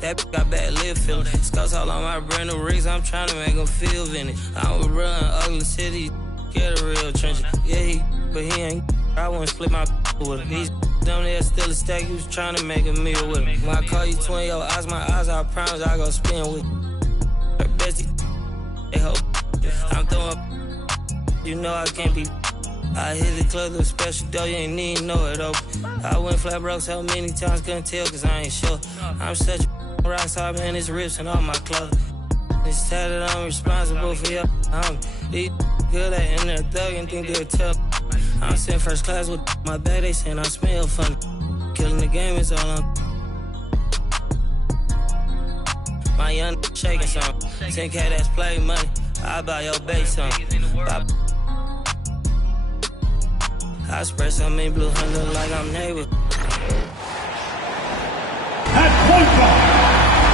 That got bad lip feeling. Scouts all on my brand new rigs, I'm trying to make them feel vintage. I was run ugly city, get a real trench. Yeah, but he ain't. I wouldn't split my with him. These down there still a stack, he was trying to make a meal with him. When I call you twin, your eyes, my eyes, I promise I go spin with her bestie. They hope I'm throwing, you know I can't be. I hit the club with a special dough, you ain't need know it open. I went flat broke so many times, couldn't tell cause I ain't sure. I'm such a rock star, man, it's rips and all my clothes. It's tatted, I'm responsible for your these good at in there thug and think they'll tell. I'm sitting first class with my bag, they saying I smell funny. Killing the game is all I'm. My young shaking some. 10K that's play money. I buy your base something. I spread some in blue hunter like I'm neighbor. At point guard,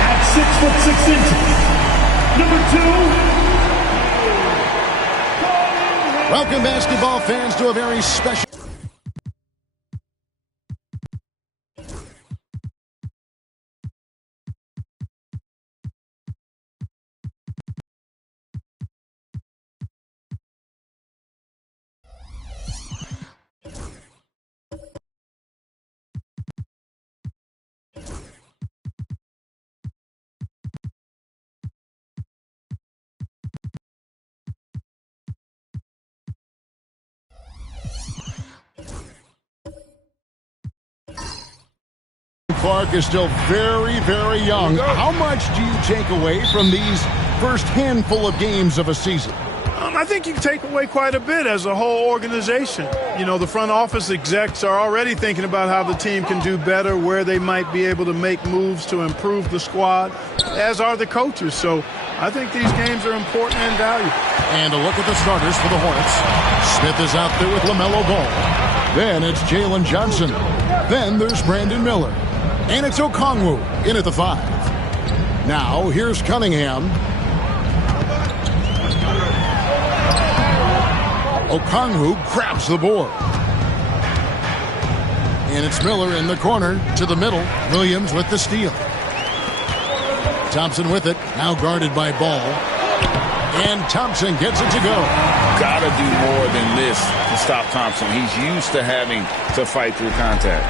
at 6'6". Number 2. Welcome, basketball fans, to a very special. Clark is still very, very young. How much do you take away from these first handful of games of a season? I think you can take away quite a bit as a whole organization. You know, the front office execs are already thinking about how the team can do better, where they might be able to make moves to improve the squad, as are the coaches. So I think these games are important and valuable. And a look at the starters for the Hornets. Smith is out there with LaMelo Ball. Then it's Jalen Johnson. Then there's Brandon Miller. And it's Okongwu in at the 5. Now, here's Cunningham. Okongwu grabs the board. And it's Miller in the corner to the middle. Williams with the steal. Thompson with it. Now guarded by Ball. And Thompson gets it to go. Gotta do more than this to stop Thompson. He's used to having to fight through contact.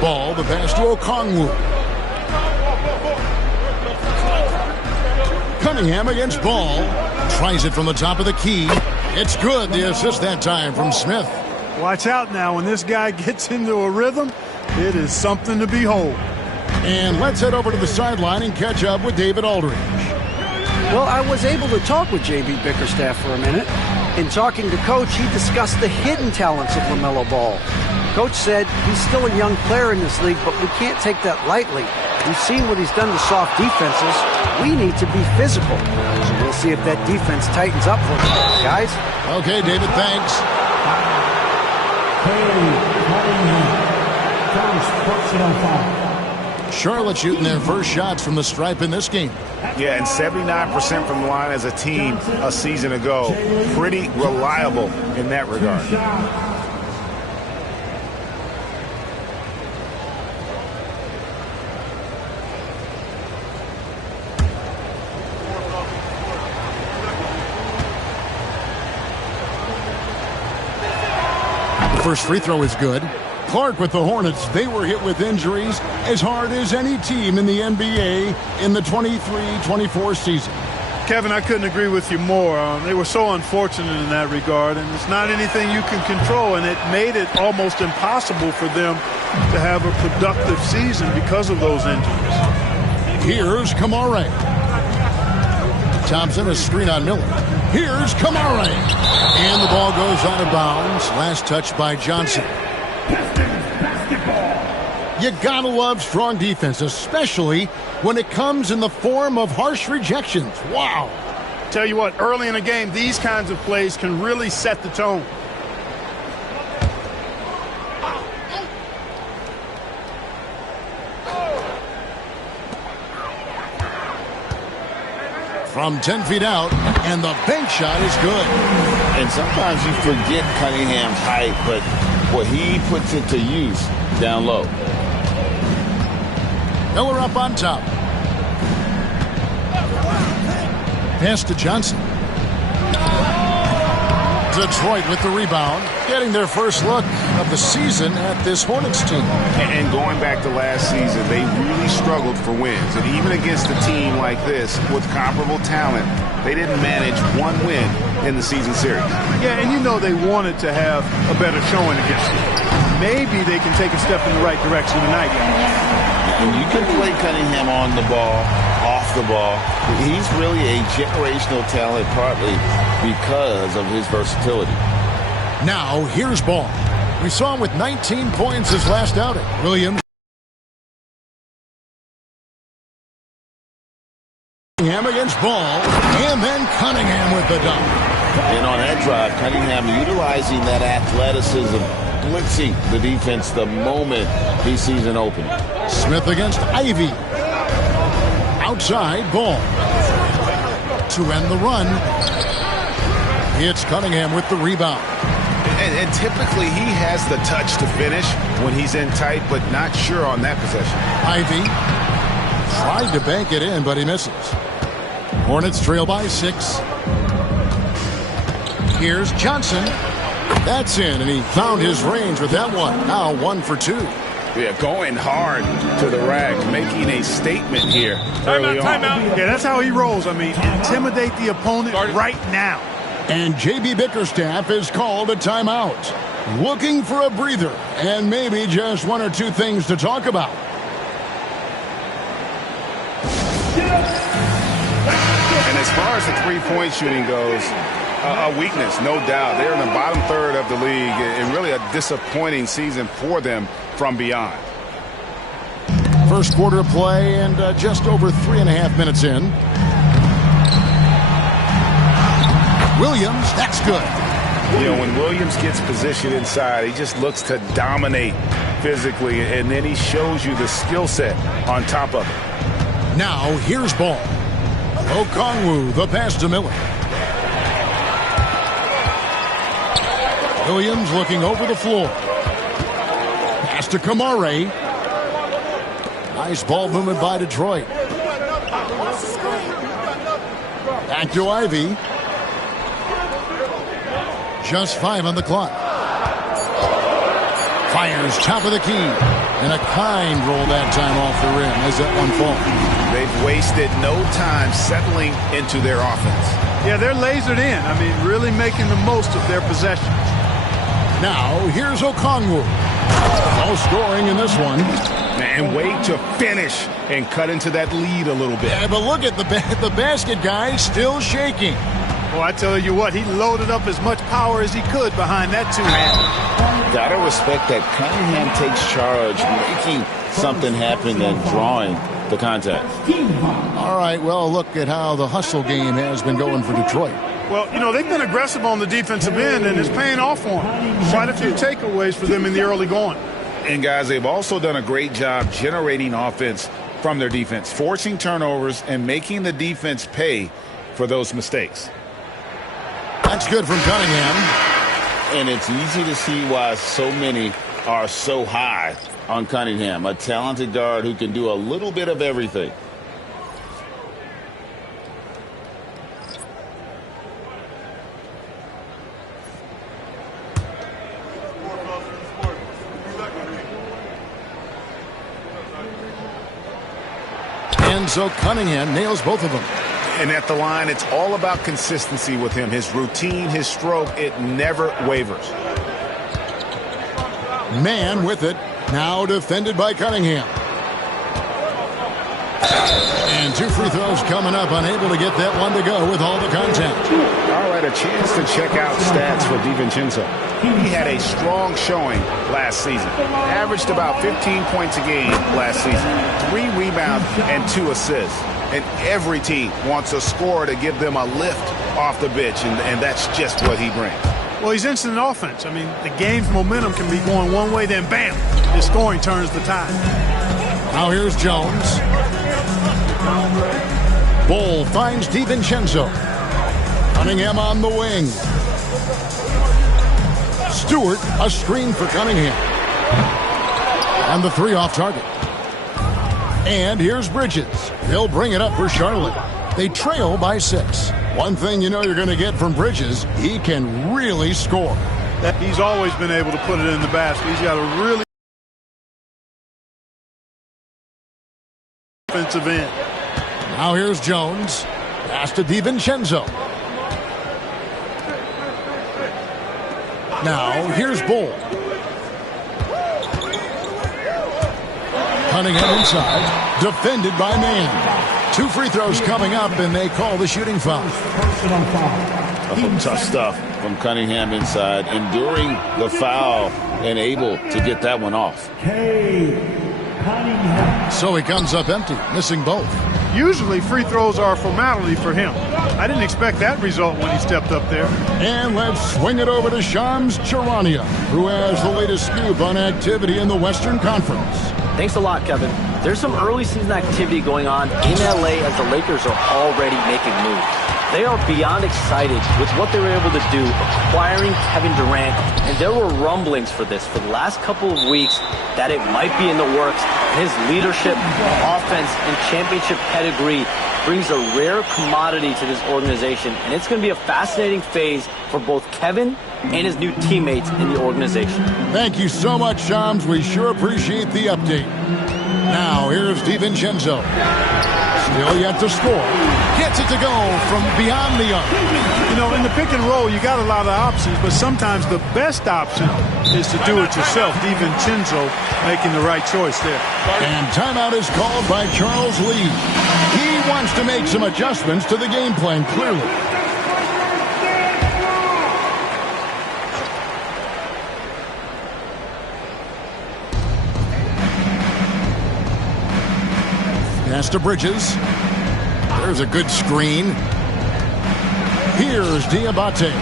Ball, the pass to Okongwu. Cunningham against Ball. Tries it from the top of the key. It's good. The assist that time from Smith. Watch out now. When this guy gets into a rhythm, it is something to behold. And let's head over to the sideline and catch up with David Aldridge. Well, I was able to talk with J.B. Bickerstaff for a minute. In talking to Coach, he discussed the hidden talents of LaMelo Ball. Coach said he's still a young player in this league, but we can't take that lightly. We've seen what he's done to soft defenses. We need to be physical. So we'll see if that defense tightens up for us, guys. Okay, David, thanks. Charlotte shooting their first shots from the stripe in this game. Yeah, and 79% from the line as a team a season ago. Pretty reliable in that regard. First free throw is good. Clark with the Hornets, they were hit with injuries as hard as any team in the NBA in the 23-24 season. Kevin, I couldn't agree with you more. They were so unfortunate in that regard, and it's not anything you can control, and it made it almost impossible for them to have a productive season because of those injuries. Here's Kamare. Thompson, a screen on Miller. Here's Kamare. And the ball goes out of bounds. Last touch by Johnson. You gotta love strong defense, especially when it comes in the form of harsh rejections. Wow. Tell you what, early in a game, these kinds of plays can really set the tone. From 10 feet out, and the bank shot is good. And sometimes you forget Cunningham's height, but what he puts it to use down low. Miller up on top. Pass to Johnson. Detroit with the rebound, getting their first look of the season at this Hornets team. And going back to last season, they really struggled for wins. And even against a team like this with comparable talent, they didn't manage one win in the season series. Yeah, and you know they wanted to have a better showing against them. Maybe they can take a step in the right direction tonight. And you can play Cunningham on the ball, off the ball. He's really a generational talent, partly because of his versatility. Now, here's Ball. We saw him with 19 points his last outing. Williams. Cunningham against Ball, and then Cunningham with the dunk. And on that drive, Cunningham utilizing that athleticism, blitzing the defense the moment he sees an opening. Smith against Ivy. Outside, Ball. To end the run, it's Cunningham with the rebound. And typically he has the touch to finish when he's in tight, but not sure on that possession. Ivy tried to bank it in, but he misses. Hornets trail by 6. Here's Johnson. That's in, and he found his range with that one. Now 1 for 2. Yeah, going hard to the rack, making a statement here early on. Timeout. Yeah, that's how he rolls. I mean, intimidate the opponent right now. And J.B. Bickerstaff is called a timeout. Looking for a breather and maybe just 1 or 2 things to talk about. And as far as the three-point shooting goes, a weakness, no doubt. They're in the bottom third of the league, and really a disappointing season for them from beyond. First quarter of play and just over 3.5 minutes in. Williams, that's good. You know, when Williams gets positioned inside, he just looks to dominate physically, and then he shows you the skill set on top of it. Now, here's Ball. Okongwu, the pass to Miller. Williams looking over the floor. Pass to Kamare. Nice ball movement by Detroit. Back to Ivy. Just 5 on the clock. Fires top of the key. And a kind roll that time off the rim as that one falls. They've wasted no time settling into their offense. Yeah, they're lasered in. I mean, really making the most of their possessions. Now, here's Okongwu. No scoring in this one. And wait to finish and cut into that lead a little bit. Yeah, but look at the basket guy still shaking. Well, I tell you what, he loaded up as much power as he could behind that two-hander. Gotta respect that Cunningham takes charge, making something happen and drawing the contact. All right, well, look at how the hustle game has been going for Detroit. Well, you know, they've been aggressive on the defensive end, and it's paying off for them. Quite a few takeaways for them in the early going. And, guys, they've also done a great job generating offense from their defense, forcing turnovers and making the defense pay for those mistakes. That's good from Cunningham. And it's easy to see why so many are so high on Cunningham, a talented guard who can do a little bit of everything. And so Cunningham nails both of them. And at the line, it's all about consistency with him. His routine, his stroke, it never wavers. Man with it. Now defended by Cunningham. And 2 free throws coming up. Unable to get that one to go with all the contact. All right, a chance to check out stats for DiVincenzo. He had a strong showing last season. Averaged about 15 points a game last season. 3 rebounds and 2 assists. And every team wants a scorer to give them a lift off the bench, and that's just what he brings. Well, he's instant offense. I mean, the game's momentum can be going one way, then bam, his scoring turns the tide. Now here's Jones. Bull finds DiVincenzo. Cunningham on the wing. Stewart, a screen for Cunningham. And the 3 off target. And here's Bridges. He'll bring it up for Charlotte. They trail by 6. One thing you know you're going to get from Bridges, he can really score. He's always been able to put it in the basket. He's got a really offensive end. Now here's Jones. Pass to DiVincenzo. Now here's Bull. Cunningham inside. Defended by Mann. 2 free throws coming up, and they call the shooting foul. Tough stuff from Cunningham inside. Enduring the foul and able to get that one off. So he comes up empty, missing both. Usually free throws are a formality for him. I didn't expect that result when he stepped up there. And let's swing it over to Shams Charania, who has the latest scoop on activity in the Western Conference. Thanks a lot, Kevin. There's some early season activity going on in LA as the Lakers are already making moves. They are beyond excited with what they were able to do, acquiring Kevin Durant. And there were rumblings for this for the last couple of weeks that it might be in the works. His leadership, offense, and championship pedigree brings a rare commodity to this organization. And it's going to be a fascinating phase for both Kevin and his new teammates in the organization. Thank you so much, Shams. We sure appreciate the update. Now, here's DiVincenzo. Still yet to score. Gets it to go from beyond the arc. You know, in the pick and roll, you got a lot of options, but sometimes the best option is to do it yourself. DiVincenzo making the right choice there. And timeout is called by Charles Lee. He wants to make some adjustments to the game plan, clearly. Pass to Bridges. There's a good screen. Here's Diabate.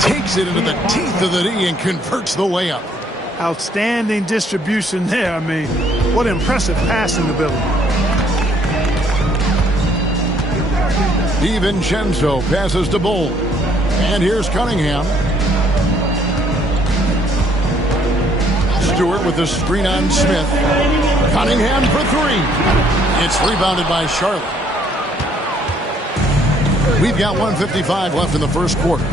Takes it into the teeth of the D and converts the layup. Outstanding distribution there. I mean, what impressive passing ability. DiVincenzo passes to Bull. And here's Cunningham. Stewart with the screen on Smith. Cunningham for 3. It's rebounded by Charlotte. We've got 1:55 left in the first quarter.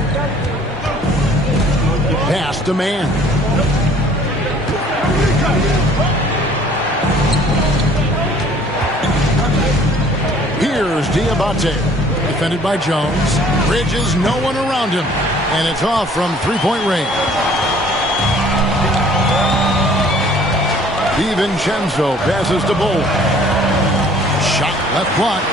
Pass to Mann. Here's Diabate. Defended by Jones. Bridges, no one around him. And it's off from three-point range. DiVincenzo passes to Bull. Shot left block.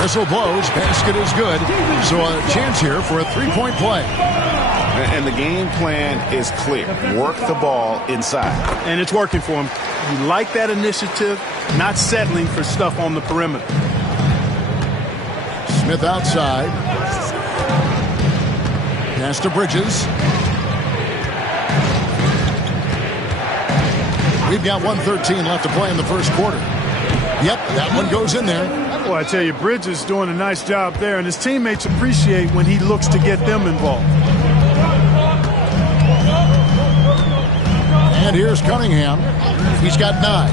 Whistle blows. Basket is good. So a chance here for a three-point play. And the game plan is clear. Work the ball inside. And it's working for him. You like that initiative, not settling for stuff on the perimeter. Smith outside. Pass to Bridges. We've got 1:13 left to play in the first quarter. Yep, that one goes in there. Well, I tell you, Bridges is doing a nice job there, and his teammates appreciate when he looks to get them involved. And here's Cunningham. He's got 9.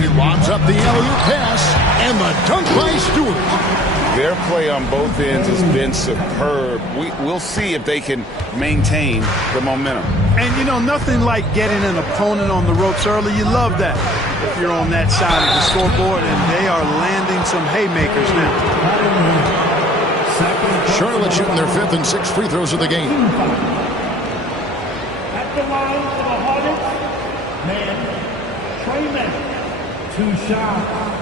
He lobs up the alley-oop pass, and the dunk by Stewart. Their play on both ends has been superb. We'll see if they can maintain the momentum. And, you know, nothing like getting an opponent on the ropes early. You love that if you're on that side of the scoreboard, and they are landing some haymakers now. Charlotte shooting their 5th and 6th free throws of the game. At the line for the Hornets, Trayman, 2 shots.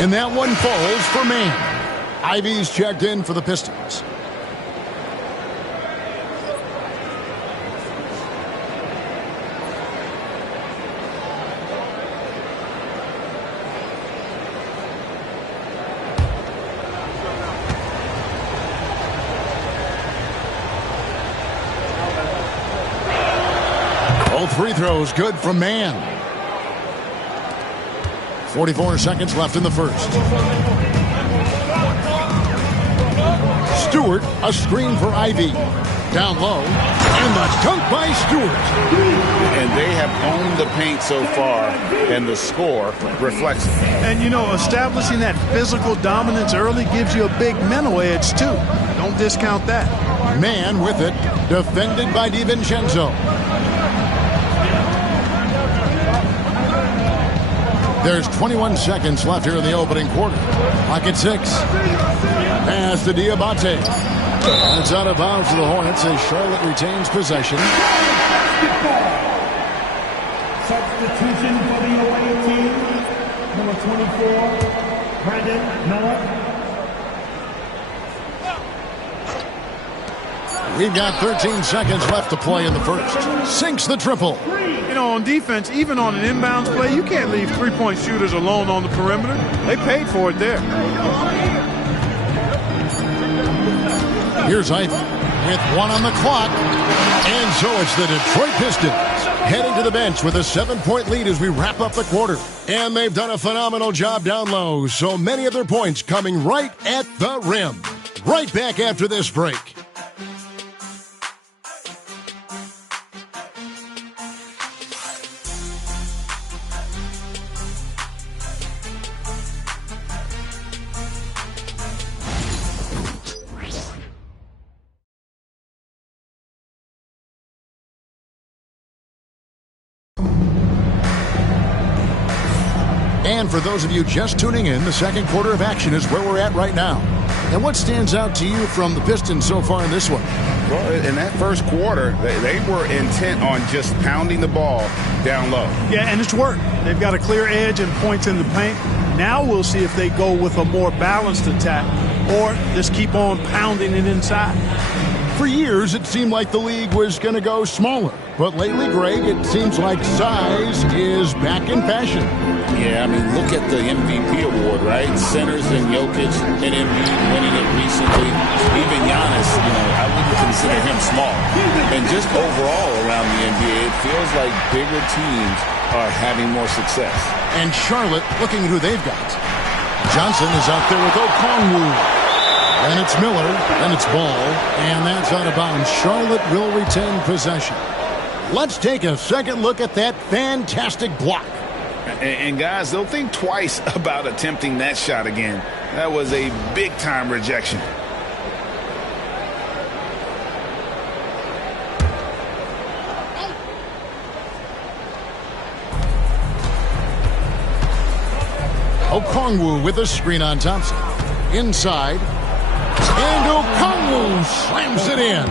And that one falls for Mann. Ivy's checked in for the Pistons. Both free throws good from Mann. 44 seconds left in the first. Stewart, a screen for Ivy. Down low, and the dunk by Stewart. And they have owned the paint so far, and the score reflects it. And, you know, establishing that physical dominance early gives you a big mental edge, too. Don't discount that. Mann with it, defended by DiVincenzo. There's 21 seconds left here in the opening quarter. Clock at 6. Pass to Diabate. It's out of bounds to the Hornets as Charlotte retains possession. Substitution for the away team. Number 24, Brandon Miller. We've got 13 seconds left to play in the first. Sinks the triple. You know, on defense, even on an inbounds play, you can't leave three-point shooters alone on the perimeter. They paid for it there. Here's Ivy with 1 on the clock. And so it's the Detroit Pistons heading to the bench with a 7-point lead as we wrap up the quarter. And they've done a phenomenal job down low. So many of their points coming right at the rim. Right back after this break. And for those of you just tuning in, the second quarter of action is where we're at right now. And what stands out to you from the Pistons so far in this one? Well, in that first quarter, they were intent on just pounding the ball down low. Yeah, and it's worked. They've got a clear edge and points in the paint. Now we'll see if they go with a more balanced attack or just keep on pounding it inside. For years, it seemed like the league was going to go smaller. But lately, Greg, it seems like size is back in fashion. Yeah, I mean, look at the MVP award, right? Centers and Jokic and Embiid winning it recently. Even Giannis, I wouldn't consider him small. And just overall around the NBA, it feels like bigger teams are having more success. And Charlotte, looking at who they've got. Johnson is out there with Okongwu. And it's Miller, and it's Ball, and that's out of bounds. Charlotte will retain possession. Let's take a second look at that fantastic block. And guys, they'll think twice about attempting that shot again. That was a big-time rejection. Okongwu with a screen on Thompson. Inside. And Okongwu slams it in.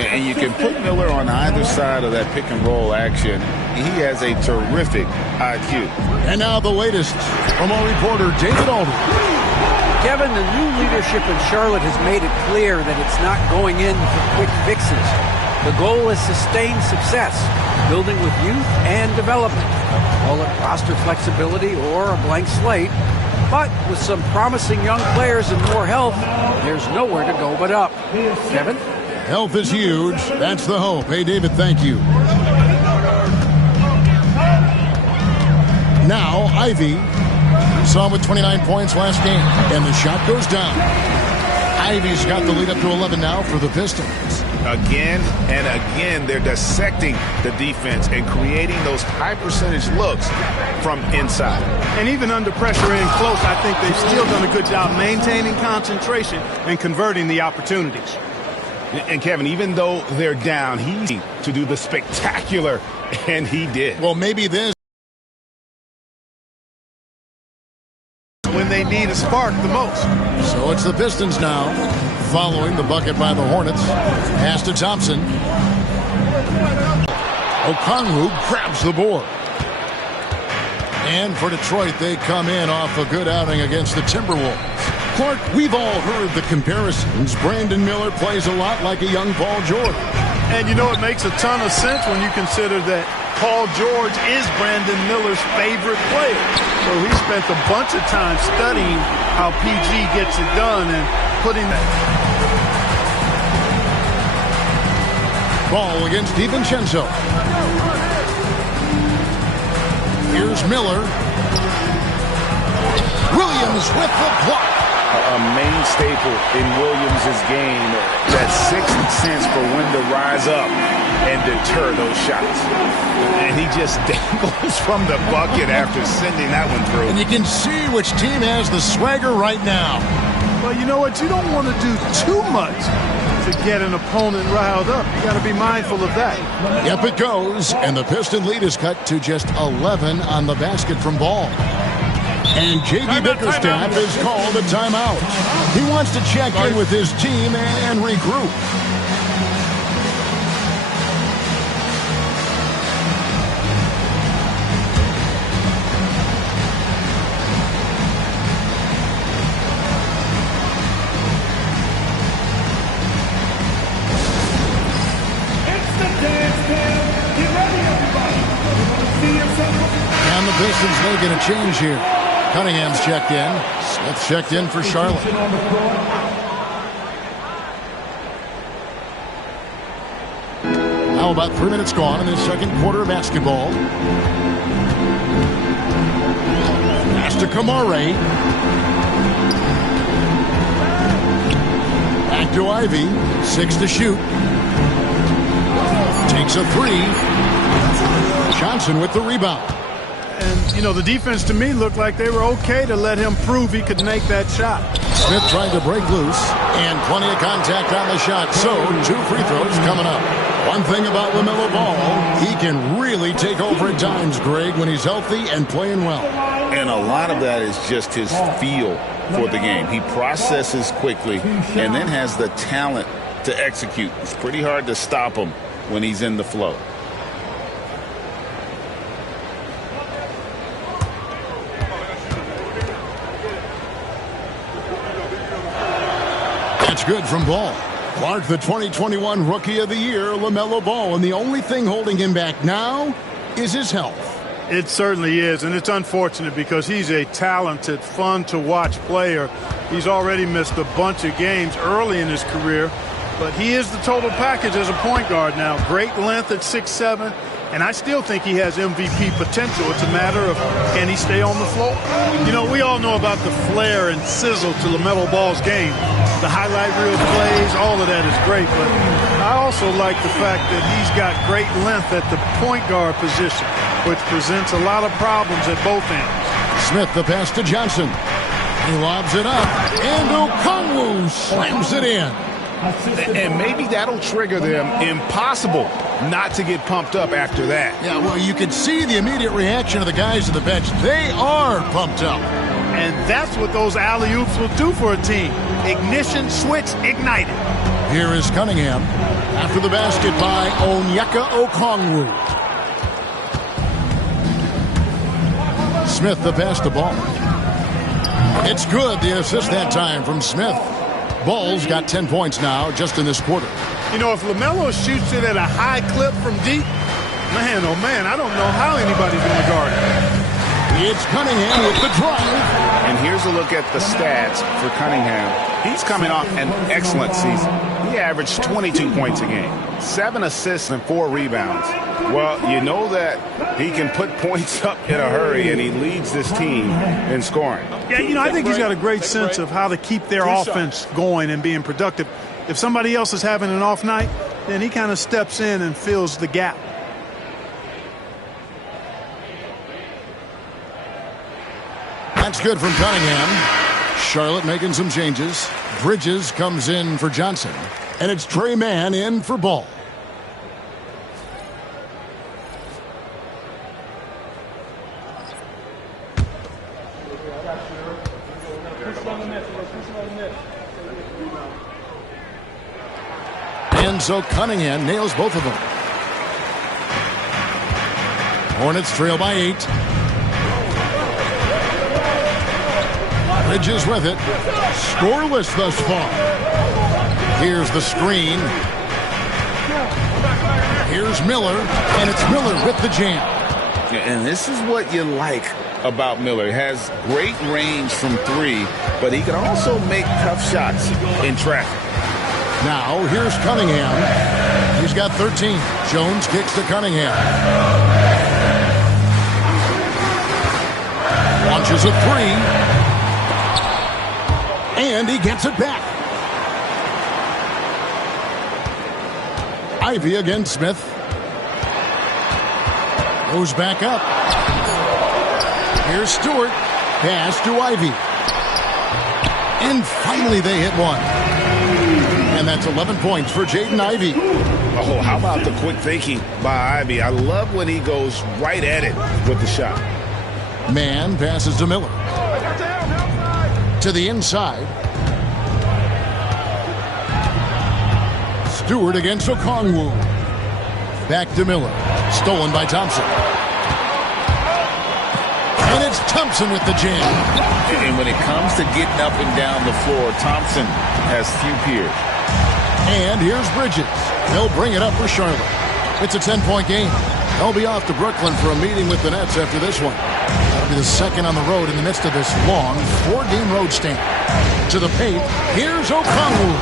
And you can put Miller on either side of that pick-and-roll action. He has a terrific IQ. And now the latest from our reporter, David Aldridge. Kevin, the new leadership in Charlotte has made it clear that it's not going in for quick fixes. The goal is sustained success, building with youth and development. Call it roster flexibility or a blank slate. But with some promising young players and more health, there's nowhere to go but up. Kevin? Health is huge. That's the hope. Hey, David, thank you. Now, Ivy. Saw him with 29 points last game. And the shot goes down. Ivy's got the lead up to 11 now for the Pistons. Again and again, they're dissecting the defense and creating those high-percentage looks from inside. And even under pressure in close, I think they've still done a good job maintaining concentration and converting the opportunities. And Kevin, even though they're down, he's to do the spectacular, and he did. Well, maybe this. When they need a spark the most. So it's the Pistons now, following the bucket by the Hornets. Pass to Thompson. Okongwu grabs the board. And for Detroit, they come in off a good outing against the Timberwolves. Clark, we've all heard the comparisons. Brandon Miller plays a lot like a young Paul George. And you know, it makes a ton of sense when you consider that Paul George is Brandon Miller's favorite player. So he spent a bunch of time studying how PG gets it done and putting that. Ball against DiVincenzo. Here's Miller. Williams with the block. A main staple in Williams' game, that sixth sense for when to rise up and deter those shots. And he just dangles from the bucket after sending that one through. And you can see which team has the swagger right now. Well, you know what? You don't want to do too much to get an opponent riled up. You got to be mindful of that. Yep, it goes. And the Piston lead is cut to just 11 on the basket from Ball. And J.B. Bickerstaff has called a timeout. He wants to check in with his team and regroup. It's the dance band. Get ready, everybody. You want to see yourself? And the Pistons making a change here. Cunningham's checked in. Smith checked in for Charlotte. Now about 3 minutes gone in the second quarter of basketball. Pass to Kamare. Back to Ivy. 6 to shoot. Takes a 3. Johnson with the rebound. And, you know, the defense to me looked like they were okay to let him prove he could make that shot. Smith trying to break loose, and plenty of contact on the shot. So, 2 free throws coming up. One thing about LaMelo Ball, he can really take over at times, Greg, when he's healthy and playing well. And a lot of that is just his feel for the game. He processes quickly and then has the talent to execute. It's pretty hard to stop him when he's in the flow. That's good from Ball. Clark, the 2021 Rookie of the Year, LaMelo Ball, and the only thing holding him back now is his health. It certainly is, and it's unfortunate because he's a talented, fun-to-watch player. He's already missed a bunch of games early in his career, but he is the total package as a point guard now. Great length at 6'7", and I still think he has MVP potential. It's a matter of, can he stay on the floor? You know, we all know about the flair and sizzle to LaMelo Ball's game. The highlight reel plays, all of that is great, but I also like the fact that he's got great length at the point guard position, which presents a lot of problems at both ends. Smith, the pass to Johnson. He lobs it up, and Okongwu slams it in. And maybe that'll trigger them. Impossible not to get pumped up after that. Yeah, well, you can see the immediate reaction of the guys on the bench. They are pumped up. And that's what those alley-oops will do for a team. Ignition, switch, ignited. Here is Cunningham after the basket by Onyeka Okongwu. Smith, the pass to Ball. It's good, the assist that time from Smith. Ball's got 10 points now just in this quarter. You know, if LaMelo shoots it at a high clip from deep, man, oh man, I don't know how anybody's going to guard it. It's Cunningham with the drive. And here's a look at the stats for Cunningham. He's coming off an excellent season. He averaged 22 points a game, 7 assists and 4 rebounds. Well, you know that he can put points up in a hurry, and he leads this team in scoring. Yeah, you know, I think he's got a great sense of how to keep their offense going and being productive. If somebody else is having an off night, then he kind of steps in and fills the gap. That's good from Cunningham. Charlotte making some changes. Bridges comes in for Johnson. And it's Trey Mann in for Ball. And so Cunningham nails both of them. Hornets trail by 8. Bridges with it. Scoreless thus far. Here's the screen. Here's Miller, and it's Miller with the jam. And this is what you like about Miller. He has great range from 3, but he can also make tough shots in traffic. Now, here's Cunningham. He's got 13. Jones kicks to Cunningham. Launches a three. And he gets it back. Ivy against Smith. Goes back up. Here's Stewart. Pass to Ivy. And finally they hit one. And that's 11 points for Jaden Ivey. Oh, how about the quick thinking by Ivy? I love when he goes right at it with the shot. Man passes to Miller. To the inside. Stewart against Okongwu. Back to Miller. Stolen by Thompson. And it's Thompson with the jam. And when it comes to getting up and down the floor, Thompson has few peers. And here's Bridges. They'll bring it up for Charlotte. It's a 10-point game. They'll be off to Brooklyn for a meeting with the Nets after this one. That'll be the second on the road in the midst of this long 4-game road stand. To the paint, here's Okongwu.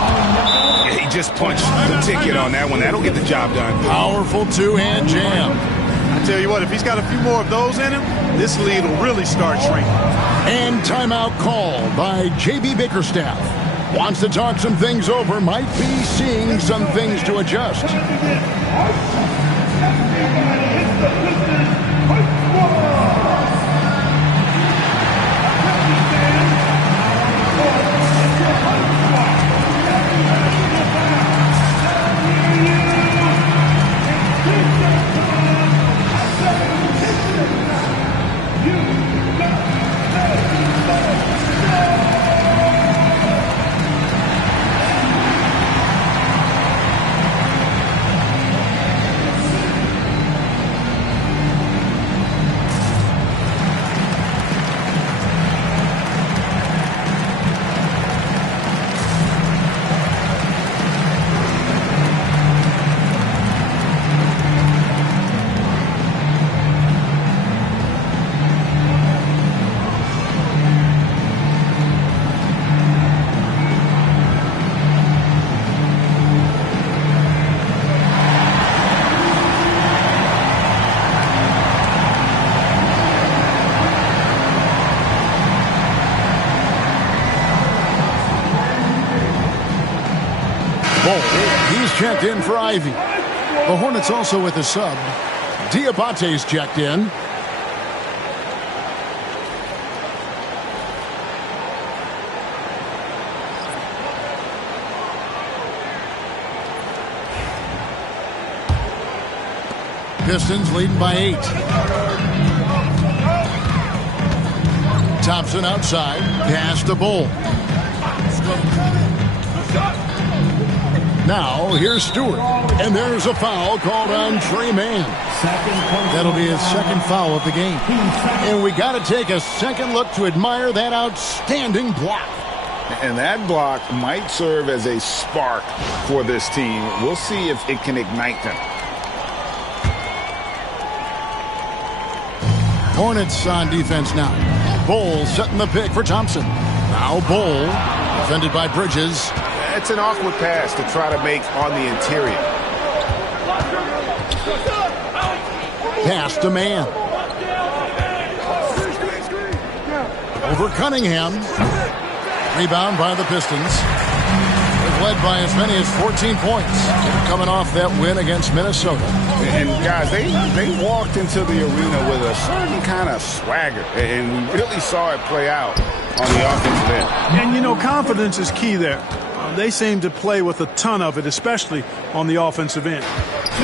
Yeah, he just punched the ticket on that one. That'll get the job done. Powerful two-hand jam. I tell you what, if he's got a few more of those in him, this lead will really start shrinking. And timeout called by J.B. Bickerstaff. Wants to talk some things over, might be seeing some things to adjust. He's checked in for Ivy. The Hornets also with a sub. Diabate's checked in. Pistons leading by 8. Thompson outside. Pass to Bull. Now, here's Stewart. And there's a foul called on Trey Mann. That'll be his second foul of the game. And we got to take a second look to admire that outstanding block. And that block might serve as a spark for this team. We'll see if it can ignite them. Hornets on defense now. Bull setting the pick for Thompson. Now Bull, defended by Bridges. It's an awkward pass to try to make on the interior. Pass to Mann. Over Cunningham. Rebound by the Pistons. They've led by as many as 14 points. Coming off that win against Minnesota. And guys, they walked into the arena with a certain kind of swagger. And we really saw it play out on the offensive end. And, you know, confidence is key there. They seem to play with a ton of it, especially on the offensive end.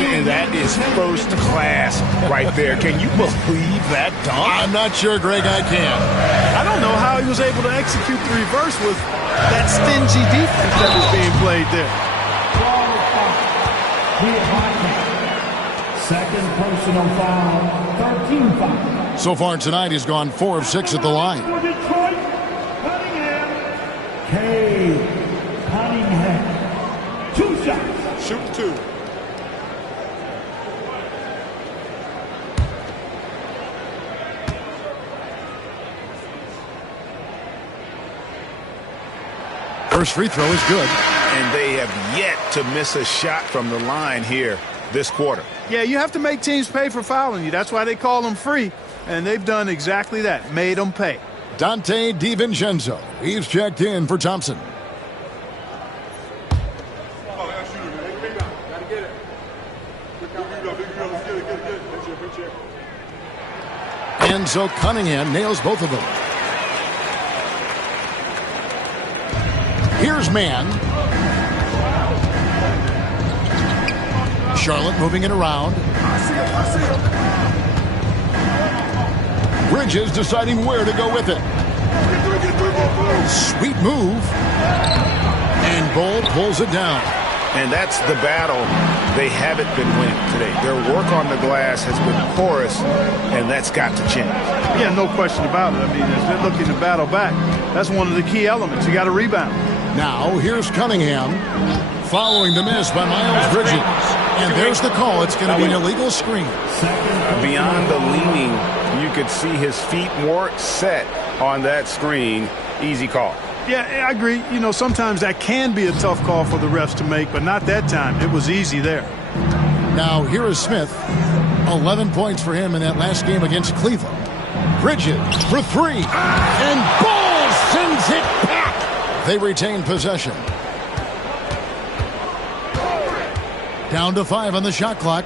And that is first class right there. Can you believe that dunk? I'm not sure, Greg, I can. I don't know how he was able to execute the reverse with that stingy defense that was being played there. Second personal foul, 13 foul. So far tonight, he's gone 4 of 6 at the line. For Detroit, Cunningham. Cunningham. 2 shots. Shoot 2. First free throw is good. And they have yet to miss a shot from the line here this quarter. Yeah, you have to make teams pay for fouling you. That's why they call them free. And they've done exactly that, made them pay. Dante DiVincenzo. He's checked in for Thompson. And so Cunningham nails both of them. Here's Mann. Charlotte moving it around. Bridges deciding where to go with it. Sweet move. And Bull pulls it down. And that's the battle they haven't been winning today. Their work on the glass has been porous, and that's got to change. Yeah, no question about it. I mean, as they're looking to battle back, that's one of the key elements. You got to rebound. Now, here's Cunningham following the miss by Miles Bridges. And there's the call. It's going to be an illegal screen. Beyond the leaning, you could see his feet more set on that screen. Easy call. Yeah, I agree. You know, sometimes that can be a tough call for the refs to make, but not that time. It was easy there. Now, here is Smith. 11 points for him in that last game against Cleveland. Bridges for three. And Bull sends it back. They retain possession. Down to 5 on the shot clock.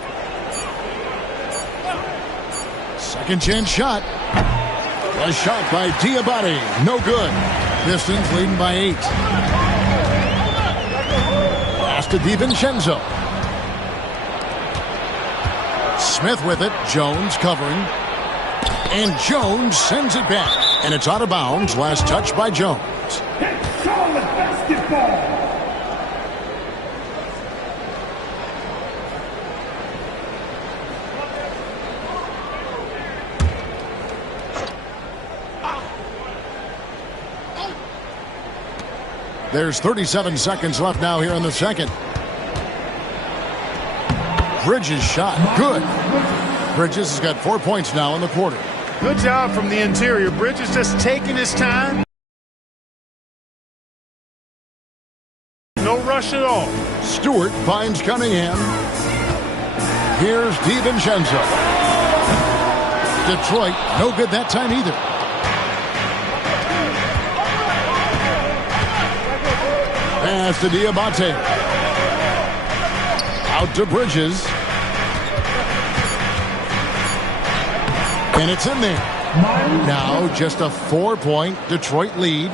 Second chance shot. A shot by Diabate. No good. Pistons leading by 8. Pass to DiVincenzo. Smith with it. Jones covering. And Jones sends it back. And it's out of bounds. Last touch by Jones. That's Charlotte basketball. There's 37 seconds left now here in the second. Bridges shot. Good. Bridges has got 4 points now in the quarter. Good job from the interior. Bridges just taking his time. No rush at all. Stewart finds Cunningham. Here's DiVincenzo. Detroit, no good that time either. Pass to Diabate. Out to Bridges. And it's in there. Now just a 4-point Detroit lead.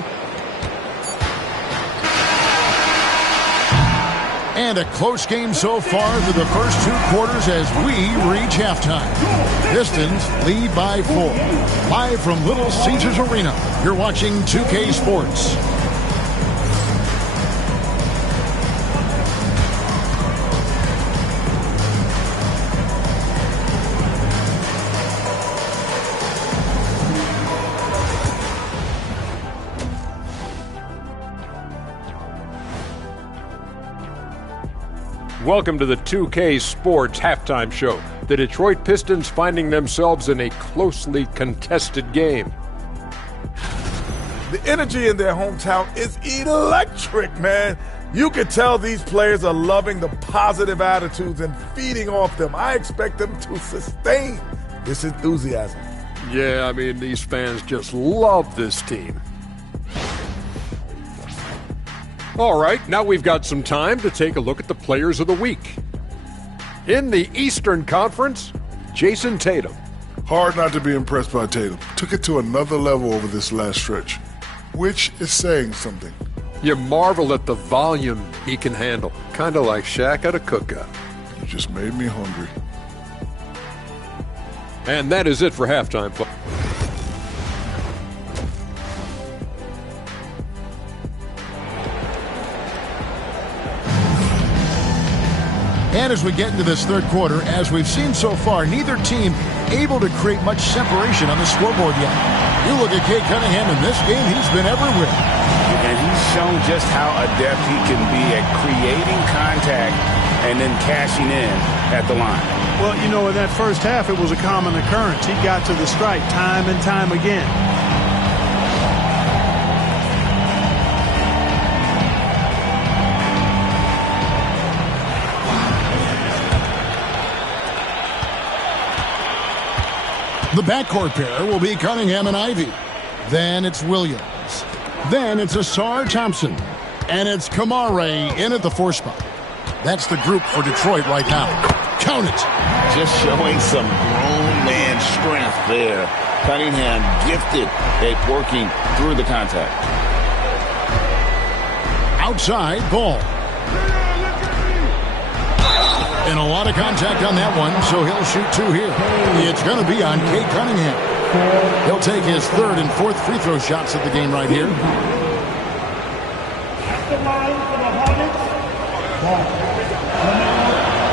And a close game so far through the first 2 quarters as we reach halftime. Pistons lead by 4. Live from Little Caesars Arena, you're watching 2K Sports. Welcome to the 2K Sports Halftime Show. The Detroit Pistons finding themselves in a closely contested game. The energy in their hometown is electric, man. You can tell these players are loving the positive attitudes and feeding off them. I expect them to sustain this enthusiasm. Yeah, I mean, these fans just love this team. All right, now we've got some time to take a look at the players of the week. In the Eastern Conference, Jason Tatum. Hard not to be impressed by Tatum. Took it to another level over this last stretch, which is saying something. You marvel at the volume he can handle, kind of like Shaq at a cookout. You just made me hungry. And that is it for halftime, folks. And as we get into this third quarter, as we've seen so far, neither team able to create much separation on the scoreboard yet. You look at Cade Cunningham in this game, he's been everywhere. And he's shown just how adept he can be at creating contact and then cashing in at the line. Well, you know, in that first half, it was a common occurrence. He got to the stripe time and time again. The backcourt pair will be Cunningham and Ivy. Then it's Williams. Then it's Asar Thompson. And it's Kamare in at the 4 spot. That's the group for Detroit right now. Count it. Just showing some grown man strength there. Cunningham gifted at working through the contact. Outside ball. And a lot of contact on that one, so he'll shoot 2 here. It's going to be on Kate Cunningham. He'll take his 3rd and 4th free throw shots of the game right here.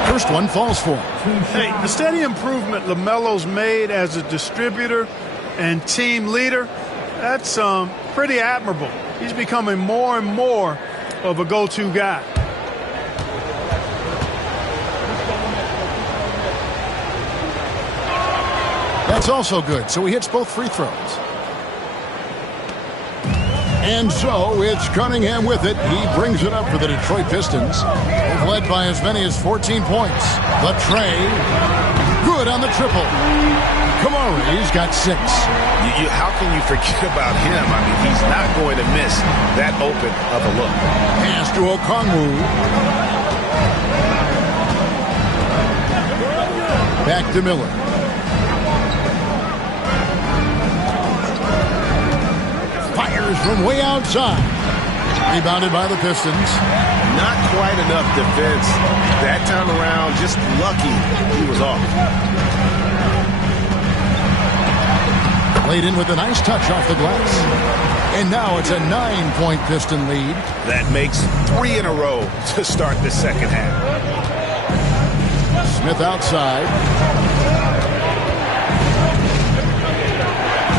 First one falls for him. Hey, the steady improvement LaMelo's made as a distributor and team leader, that's pretty admirable. He's becoming more and more of a go-to guy. That's also good, so he hits both free throws. And so it's Cunningham with it. He brings it up for the Detroit Pistons. They've led by as many as 14 points. The tray, good on the triple. Kamare's got 6. How can you forget about him? I mean, he's not going to miss that open of a look. Pass to Okongwu. Back to Miller. Fires from way outside. Rebounded by the Pistons. Not quite enough defense. That time around, just lucky he was off. Played in with a nice touch off the glass. And now it's a 9-point Piston lead. That makes 3 in a row to start the second half. Smith outside.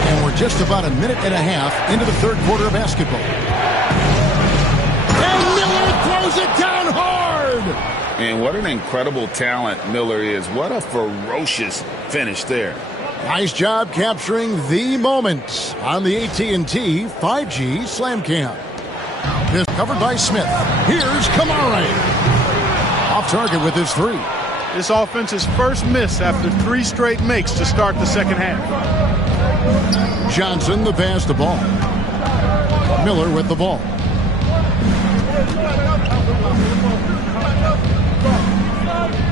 And we're just about a minute and a half into the 3rd quarter of basketball. And Miller throws it down hard! And what an incredible talent Miller is. What a ferocious finish there. Nice job capturing the moment on the AT&T 5G Slam Cam. This covered by Smith. Here's Kamare. Off target with his 3. This offense's first miss after 3 straight makes to start the second half. Johnson the pass the ball. Miller with the ball.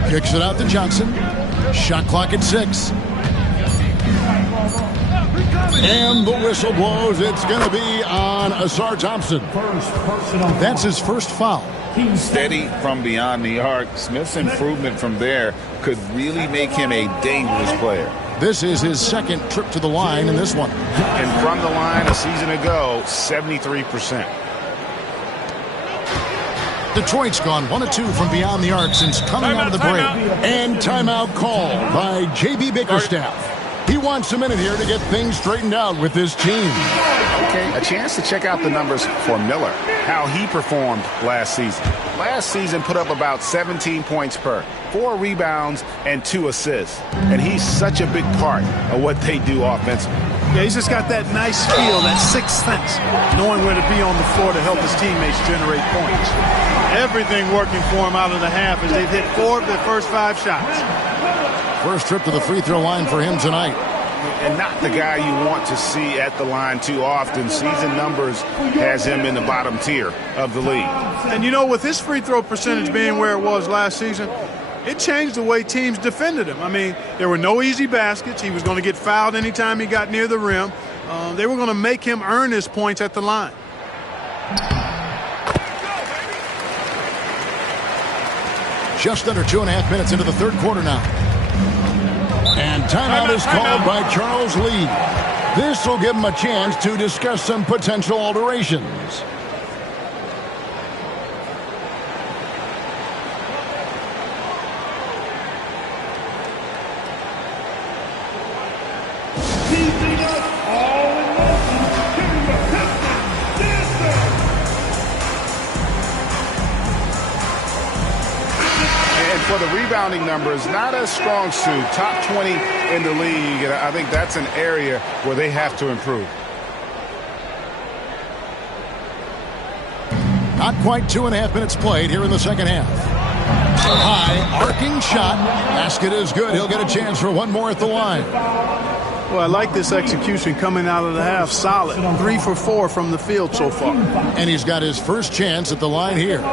Kicks it out to Johnson. Shot clock at 6. And the whistle blows. It's going to be on Asar Thompson. That's his first foul. Steady from beyond the arc. Smith's improvement from there could really make him a dangerous player. This is his 2nd trip to the line in this one. And from the line a season ago, 73%. Detroit's gone 1 of 2 from beyond the arc since coming out of the break. And timeout called by J.B. Bickerstaff. He wants a minute here to get things straightened out with his team. Okay, a chance to check out the numbers for Miller, how he performed last season. Last season put up about 17 points per, 4 rebounds, and 2 assists. And he's such a big part of what they do offensively. Yeah, he's just got that nice feel, that 6th sense, knowing where to be on the floor to help his teammates generate points. Everything working for him out of the half as they've hit 4 of their first 5 shots. First trip to the free throw line for him tonight. And not the guy you want to see at the line too often. Season numbers has him in the bottom tier of the league. And you know, with his free throw percentage being where it was last season, it changed the way teams defended him. I mean, there were no easy baskets. He was going to get fouled anytime he got near the rim. They were going to make him earn his points at the line. Just under 2.5 minutes into the 3rd quarter now. And timeout is called by Charles Lee. This will give him a chance to discuss some potential alterations. For the rebounding numbers, not a strong suit. Top 20 in the league, and I think that's an area where they have to improve. Not quite 2.5 minutes played here in the second half. High arcing shot. Basket is good. He'll get a chance for one more at the line. Well, I like this execution coming out of the half. Solid. 3 for 4 from the field so far. And he's got his first chance at the line here. One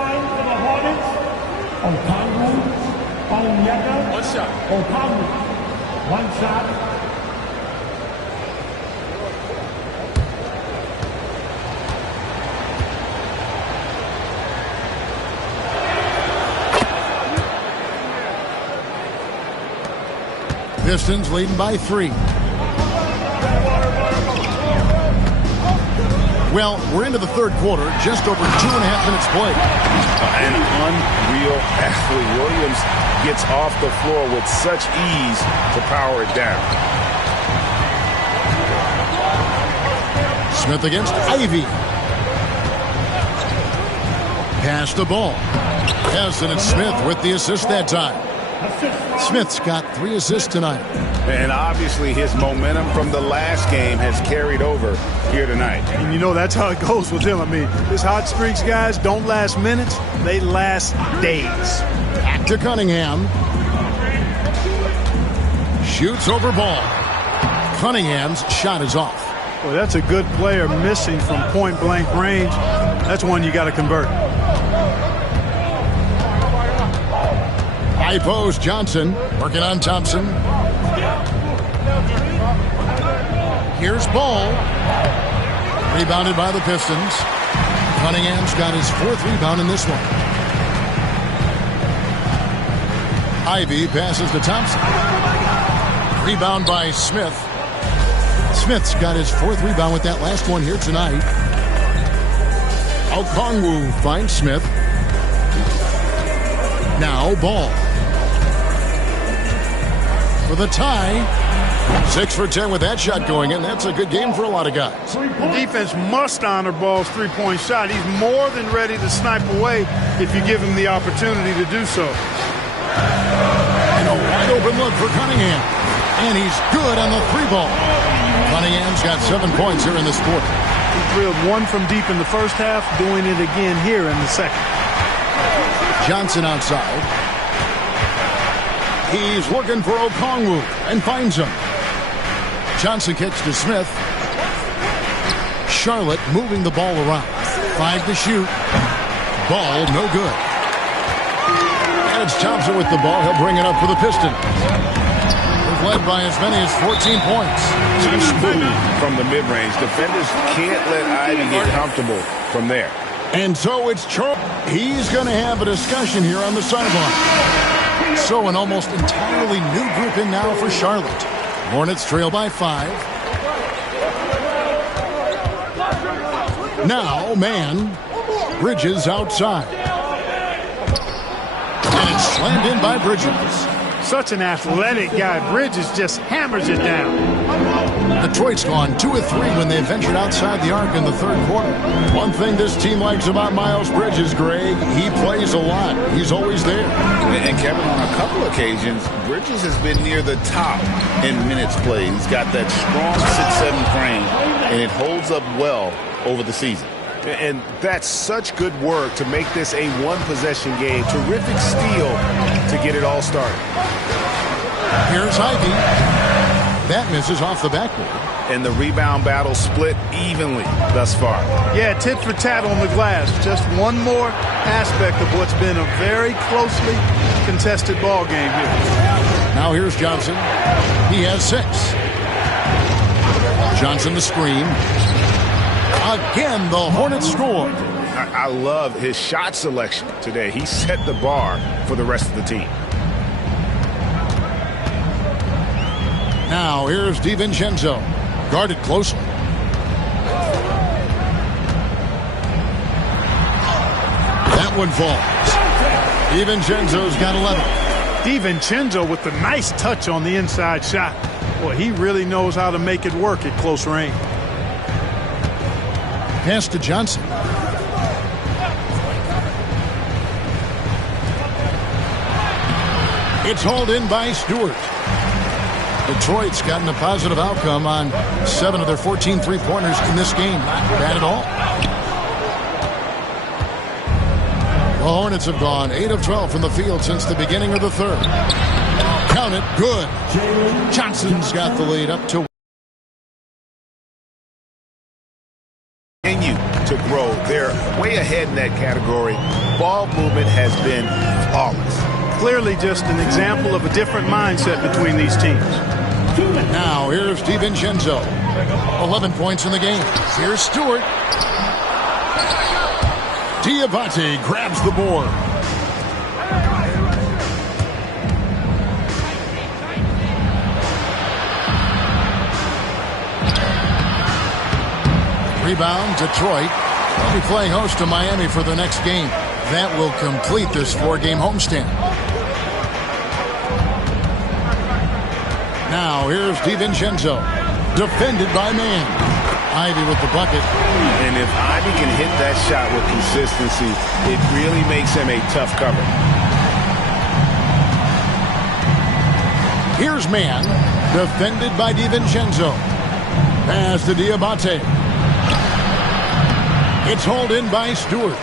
shot. One shot. Pistons leading by 3. Well, we're into the third quarter, just over 2.5 minutes played. An unreal athlete. Williams gets off the floor with such ease to power it down. Smith against Ivy. Pass the ball. Yes, and it's Smith with the assist that time. Smith's got 3 assists tonight. And obviously his momentum from the last game has carried over here tonight. And you know that's how it goes with him. I mean, his hot streaks, guys, don't last minutes. They last days. Back to Cunningham. Shoots over ball. Cunningham's shot is off. Well, that's a good player missing from point-blank range. That's one you got to convert. High post, Johnson working on Thompson. Here's Ball. Rebounded by the Pistons. Cunningham's got his 4th rebound in this one. Ivy passes to Thompson. Rebound by Smith. Smith's got his 4th rebound with that last one here tonight. Okongwu finds Smith. Now Ball. For the tie. 6 for 10 with that shot going in. That's a good game for a lot of guys. The defense must honor Ball's 3-point shot. He's more than ready to snipe away if you give him the opportunity to do so. And a wide open look for Cunningham. And he's good on the 3-ball. Cunningham's got 7 points here in this quarter. He drilled 1 from deep in the first half, doing it again here in the second. Johnson outside. He's looking for Okongwu and finds him. Johnson kicks to Smith. Charlotte moving the ball around. 5 to shoot. Ball no good. And it's Thompson with the ball. He'll bring it up for the Pistons. They've led by as many as 14 points. Too smooth from the mid-range. Defenders can't let Ivy get comfortable from there. And so it's Charles. He's going to have a discussion here on the sideline. So an almost entirely new group in now for Charlotte. Hornets trail by 5. Now, man. Bridges outside. And it's slammed in by Bridges. Such an athletic guy. Bridges just hammers it down. Detroit's gone 2 of 3 when they ventured outside the arc in the third quarter. One thing this team likes about Miles Bridges, Greg, he plays a lot. He's always there. And Kevin, on a couple occasions, Bridges has been near the top in minutes played. He's got that strong 6'7" frame, and it holds up well over the season. And that's such good work to make this a one-possession game. Terrific steal to get it all started. Here's Ivy. That misses off the backboard. And the rebound battle split evenly thus far. Yeah, tit for tat on the glass. Just one more aspect of what's been a very closely contested ball game here. Now here's Johnson. He has 6. Johnson the screen. Again, the Hornets score. I love his shot selection today. He set the bar for the rest of the team. Now here's DiVincenzo. Guarded closely. That one falls. DiVincenzo's got 11. DiVincenzo with the nice touch on the inside shot. Boy, he really knows how to make it work at close range. Pass to Johnson. It's hauled in by Stewart. Detroit's gotten a positive outcome on 7 of their 14 three-pointers in this game. Not bad at all. The Hornets have gone 8 of 12 from the field since the beginning of the third. Count it, good. Johnson's got the lead up to to grow. They're way ahead in that category. Ball movement has been flawless. Clearly just an example of a different mindset between these teams. Now here's DiVincenzo. 11 points in the game. Here's Stewart. Diabate grabs the board. Rebound, Detroit. They'll be playing host to Miami for the next game. That will complete this 4-game homestand. Now here's DiVincenzo. Defended by Mann. Ivy with the bucket. And if Ivy can hit that shot with consistency, it really makes him a tough cover. Here's Mann. Defended by DiVincenzo. Pass to Diabate. It's hauled in by Stewart.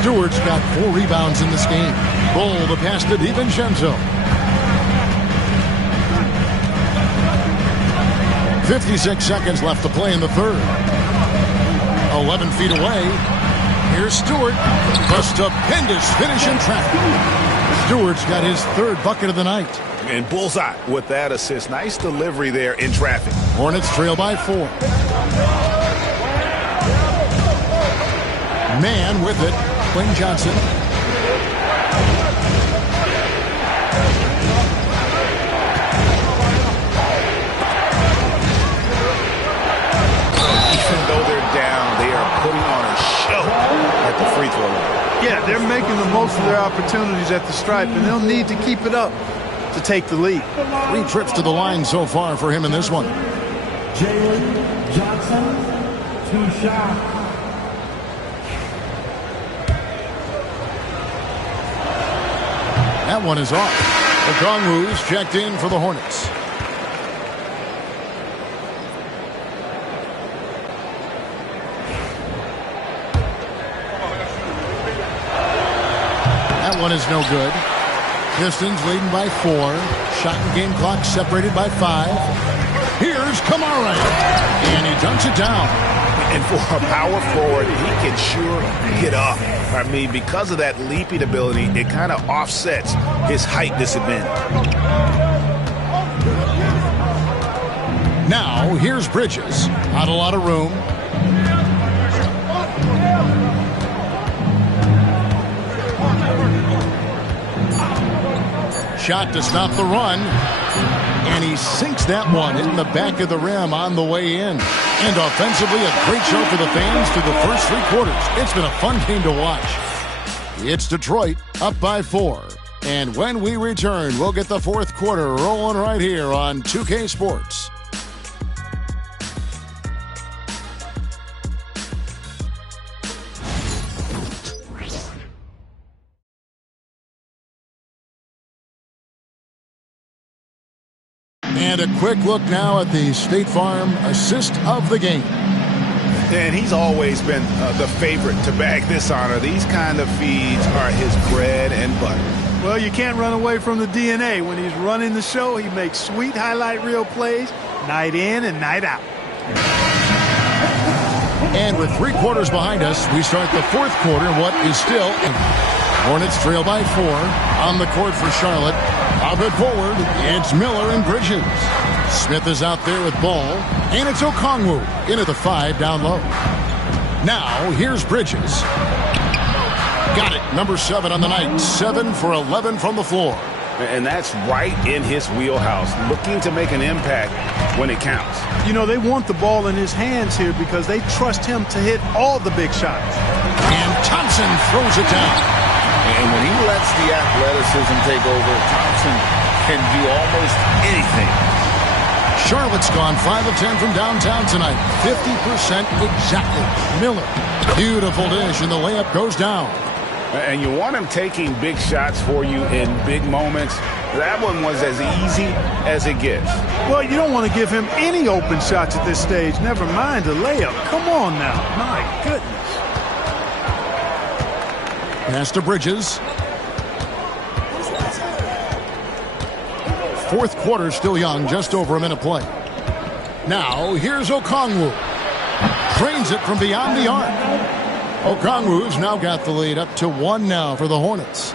Stewart's got 4 rebounds in this game. Bull the pass to DiVincenzo. 56 seconds left to play in the third. 11 feet away. Here's Stewart. A stupendous finish in traffic. Stewart's got his 3rd bucket of the night. And bullseye with that assist. Nice delivery there in traffic. Hornets trail by 4. Mann with it. Quinn Johnson. Even though they're down, they are putting on a show at the free throw line. Yeah, they're making the most of their opportunities at the stripe, and they'll need to keep it up to take the lead. 3 trips to the line so far for him in this one. Jalen Johnson, 2 shots. That one is off. Okongwu's checked in for the Hornets. That one is no good. Pistons leading by 4. Shot and game clock separated by 5. Here's Kamara. And he dunks it down. And for a power forward, he can sure get up. I mean, because of that leaping ability, it kind of offsets his height disadvantage. Now, here's Bridges. Not a lot of room. Shot to stop the run. And he sinks that one in the back of the rim on the way in. And offensively, a great show for the fans through the first 3 quarters. It's been a fun game to watch. It's Detroit up by 4. And when we return, we'll get the 4th quarter rolling right here on 2K Sports. And a quick look now at the State Farm assist of the game. And he's always been the favorite to bag this honor. These kind of feeds are his bread and butter. Well, you can't run away from the DNA. When he's running the show, he makes sweet highlight reel plays night in and night out. And with 3 quarters behind us, we start the 4th quarter in what is still Hornets trail by 4 on the court for Charlotte. Up it forward, it's Miller and Bridges. Smith is out there with ball, and it's Okongwu in at the 5 down low. Now, here's Bridges. Got it, number 7 on the night. 7 for 11 from the floor. And that's right in his wheelhouse, looking to make an impact when it counts. You know, they want the ball in his hands here because they trust him to hit all the big shots. And Thompson throws it down. And when he lets the athleticism take over, Thompson can do almost anything. Charlotte's gone 5 of 10 from downtown tonight. 50% exactly. Miller. Beautiful dish, and the layup goes down. And you want him taking big shots for you in big moments. That one was as easy as it gets. Well, you don't want to give him any open shots at this stage. Never mind a layup. Come on now. My goodness. Pass to Bridges. 4th quarter still young, just over a minute play. Now, here's Okongwu. Drains it from beyond the arc. Okongwu's now got the lead up to 1 now for the Hornets.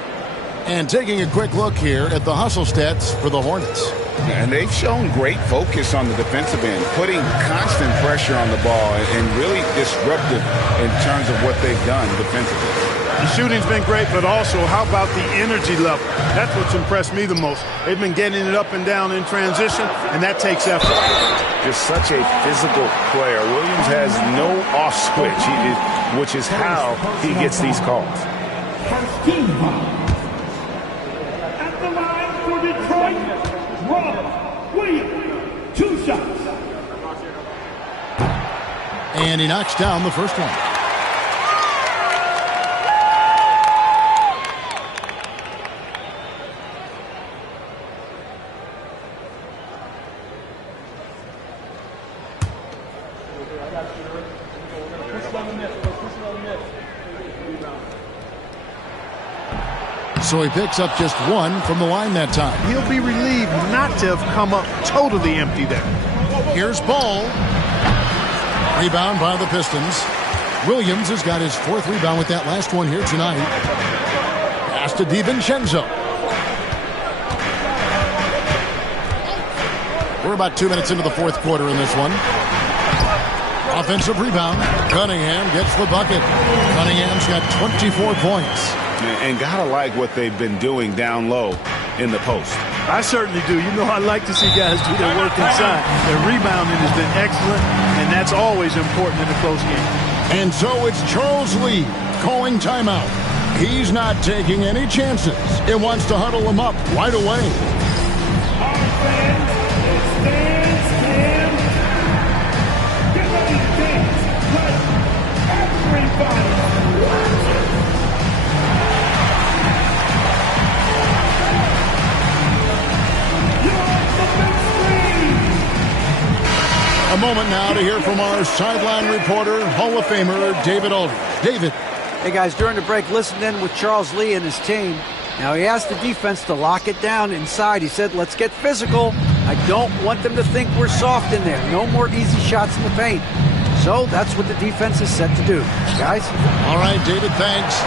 And taking a quick look here at the hustle stats for the Hornets. And they've shown great focus on the defensive end, putting constant pressure on the ball and really disruptive in terms of what they've done defensively. The shooting's been great, but also how about the energy level? That's what's impressed me the most. They've been getting it up and down in transition, and that takes effort. Just such a physical player. Williams has no off switch, which is how he gets these calls. At the line for Detroit, Rob Williams, 2 shots. And he knocks down the first one. So he picks up just 1 from the line that time. He'll be relieved not to have come up totally empty there. Here's Ball. Rebound by the Pistons. Williams has got his 4th rebound with that last one here tonight. Pass to DiVincenzo. We're about 2 minutes into the 4th quarter in this one. Offensive rebound. Cunningham gets the bucket. Cunningham's got 24 points. And gotta like what they've been doing down low in the post. I certainly do. You know, I like to see guys do their work inside. Their rebounding has been excellent, and that's always important in a close game. And so it's Charles Lee calling timeout. He's not taking any chances. It wants to huddle him up right away. Our fans, it stands and get ready to dance like everybody. A moment now to hear from our sideline reporter, Hall of Famer David Aldridge. David. Hey, guys, during the break, listened in with Charles Lee and his team. Now, he asked the defense to lock it down inside. He said, let's get physical. I don't want them to think we're soft in there. No more easy shots in the paint. So that's what the defense is set to do. Guys? All right, David, thanks.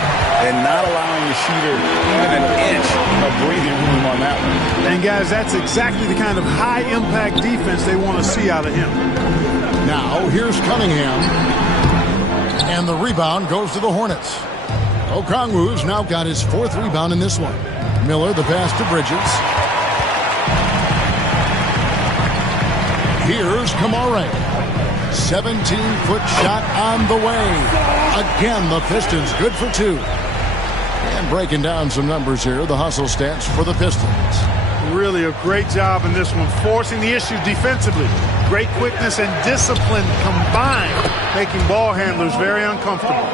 And not allowing the shooter even an inch of breathing room on that one. And, guys, that's exactly the kind of high-impact defense they want to see out of him. Now, here's Cunningham. And the rebound goes to the Hornets. Okongwu's now got his 4th rebound in this one. Miller, the pass to Bridges. Here's Kamare. 17-foot shot on the way. Again, the Pistons good for 2. And breaking down some numbers here, the hustle stats for the Pistons. Really a great job in this one, forcing the issue defensively. Great quickness and discipline combined, making ball handlers very uncomfortable.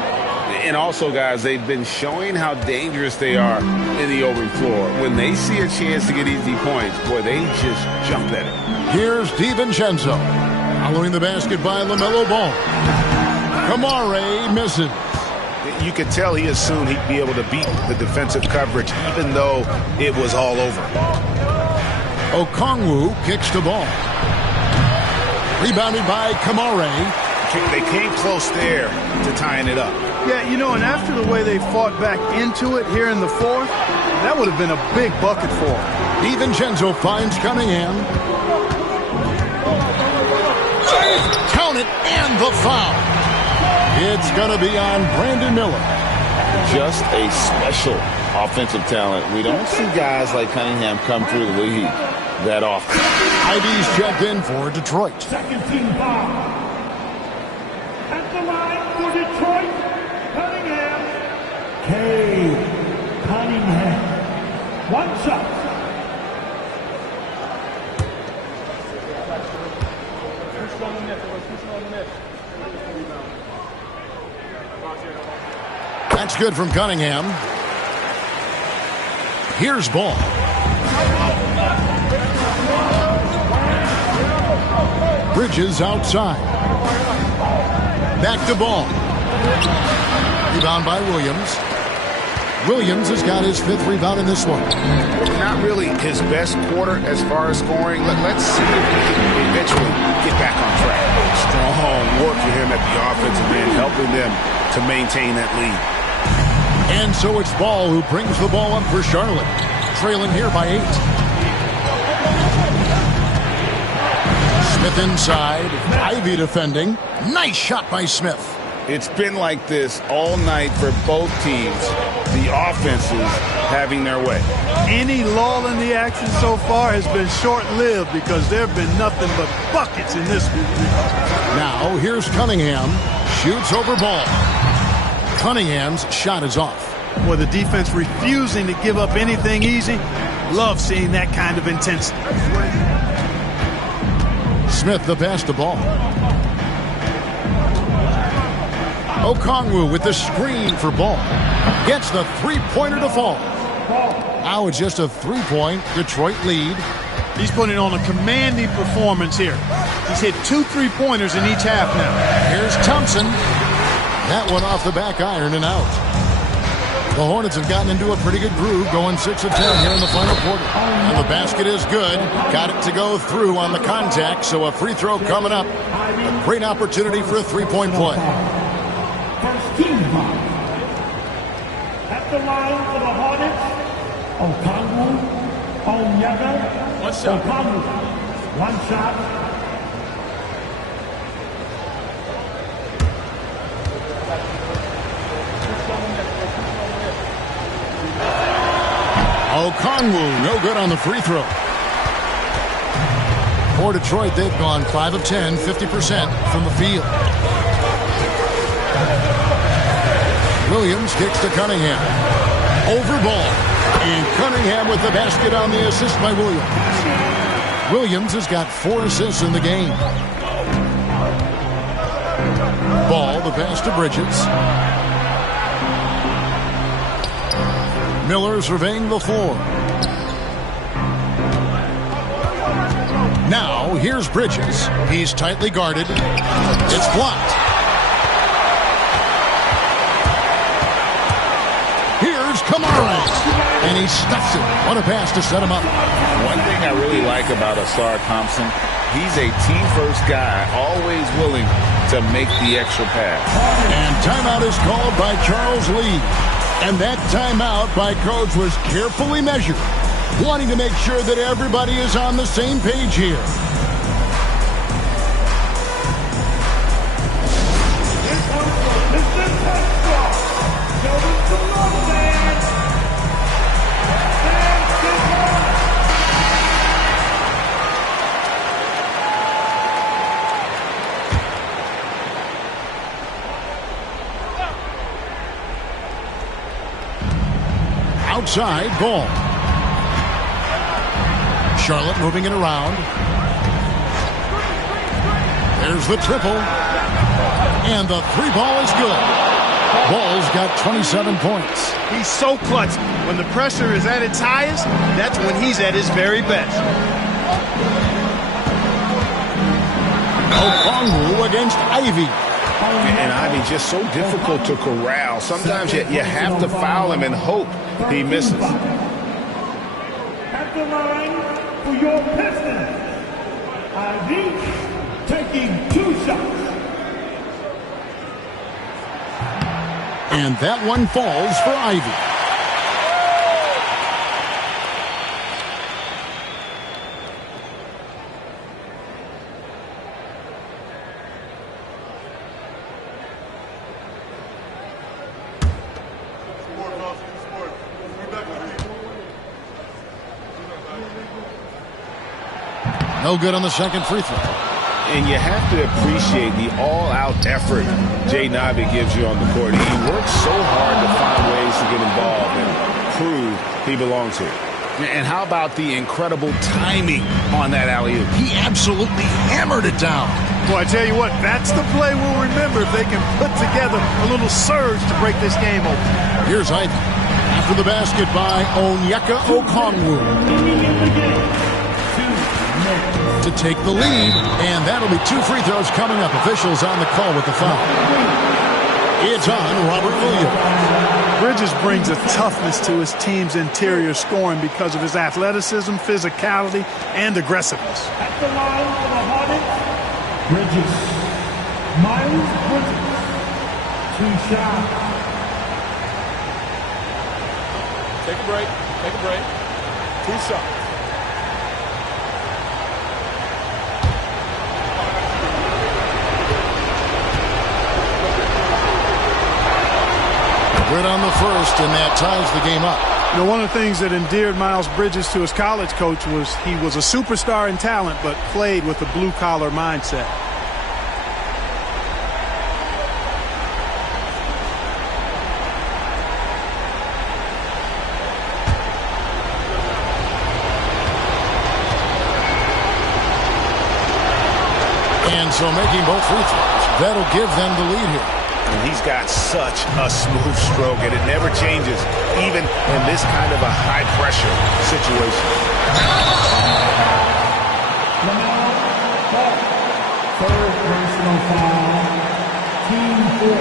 And also, guys, they've been showing how dangerous they are in the open floor. When they see a chance to get easy points, boy, they just jump at it. Here's DiVincenzo. Following the basket by LaMelo Ball. Kamare misses. You could tell he assumed he'd be able to beat the defensive coverage, even though it was all over. Okongwu kicks the ball. Rebounded by Kamare. They came close there to tying it up. Yeah, you know, and after the way they fought back into it here in the 4th, that would have been a big bucket for them. DiVincenzo finds Cunningham. Count it, and the foul. It's going to be on Brandon Miller. Just a special offensive talent. We don't see guys like Cunningham come through the league that often. ID's checked in for Detroit. Second team foul. At the line for Detroit, Cunningham. Cunningham. 1 shot. That's good from Cunningham. Here's Ball. Bridges outside. Back to Ball. Rebound by Williams. Williams has got his 5th rebound in this one. Not really his best quarter as far as scoring. Let's see if he can eventually get back on track. Strong work for him at the offensive end, helping them to maintain that lead. And so it's Ball who brings the ball up for Charlotte, trailing here by 8. Smith inside, Ivy defending. Nice shot by Smith. It's been like this all night for both teams. The offenses having their way. Any lull in the action so far has been short-lived because there have been nothing but buckets in this one. Now here's Cunningham. Shoots over Ball. Cunningham's shot is off. Boy, the defense refusing to give up anything easy. Love seeing that kind of intensity. Smith the pass to Ball. Okongwu with the screen for Ball. Gets the three-pointer to fall. Now it's just a 3-point Detroit lead. He's putting on a commanding performance here. He's hit 2 3-pointers in each half now. Here's Thompson. That one off the back iron and out. The Hornets have gotten into a pretty good groove, going 6 of 10 here in the final quarter. And the basket is good. Got it to go through on the contact, so a free throw coming up. A great opportunity for a 3-point play. First team foul. At the line for the Hornets, Okongwu, Onyeka, Okongwu. One shot. Okongwu, no good on the free throw. For Detroit, they've gone 5 of 10, 50% from the field. Williams kicks to Cunningham. Over Ball. And Cunningham with the basket on the assist by Williams. Williams has got 4 assists in the game. Ball, the pass to Bridges. Miller surveying the floor. Now, here's Bridges. He's tightly guarded. It's blocked. Here's Kamara. And he stuffs it. What a pass to set him up. One thing I really like about Asar Thompson, he's a team-first guy, always willing to make the extra pass. And timeout is called by Charles Lee. And that timeout by coach was carefully measured, wanting to make sure that everybody is on the same page here. Outside, Ball. Charlotte moving it around. There's the triple. And the 3-ball is good. Ball's got 27 points. He's so clutch. When the pressure is at its highest, that's when he's at his very best. Okongwu against Ivy. And Ivy just so difficult to corral. Sometimes you have to foul him and hope he misses. At the line for your Pistons, Ivy taking 2 shots. And that one falls for Ivy. No good on the second free throw. And you have to appreciate the all-out effort Jay Nabi gives you on the court. He works so hard to find ways to get involved and prove he belongs here. And how about the incredible timing on that alley-oop? He absolutely hammered it down. Boy, I tell you what, that's the play we'll remember if they can put together a little surge to break this game open. Here's Ivy. After the basket by Onyeka Okongwu. To take the lead, and that'll be 2 free throws coming up. Officials on the call with the foul. It's on Robert Williams. Bridges brings a toughness to his team's interior scoring because of his athleticism, physicality, and aggressiveness. At the line for the Hornets, Bridges. Miles Bridges. 2 shots. Take a break. Take a break. 2 shots. Good on the first, and that ties the game up. You know, one of the things that endeared Miles Bridges to his college coach was he was a superstar in talent, but played with a blue-collar mindset. And so making both free throws, that'll give them the lead here. And he's got such a smooth stroke, and it never changes, even in this kind of a high-pressure situation. Third personal foul. Team 4.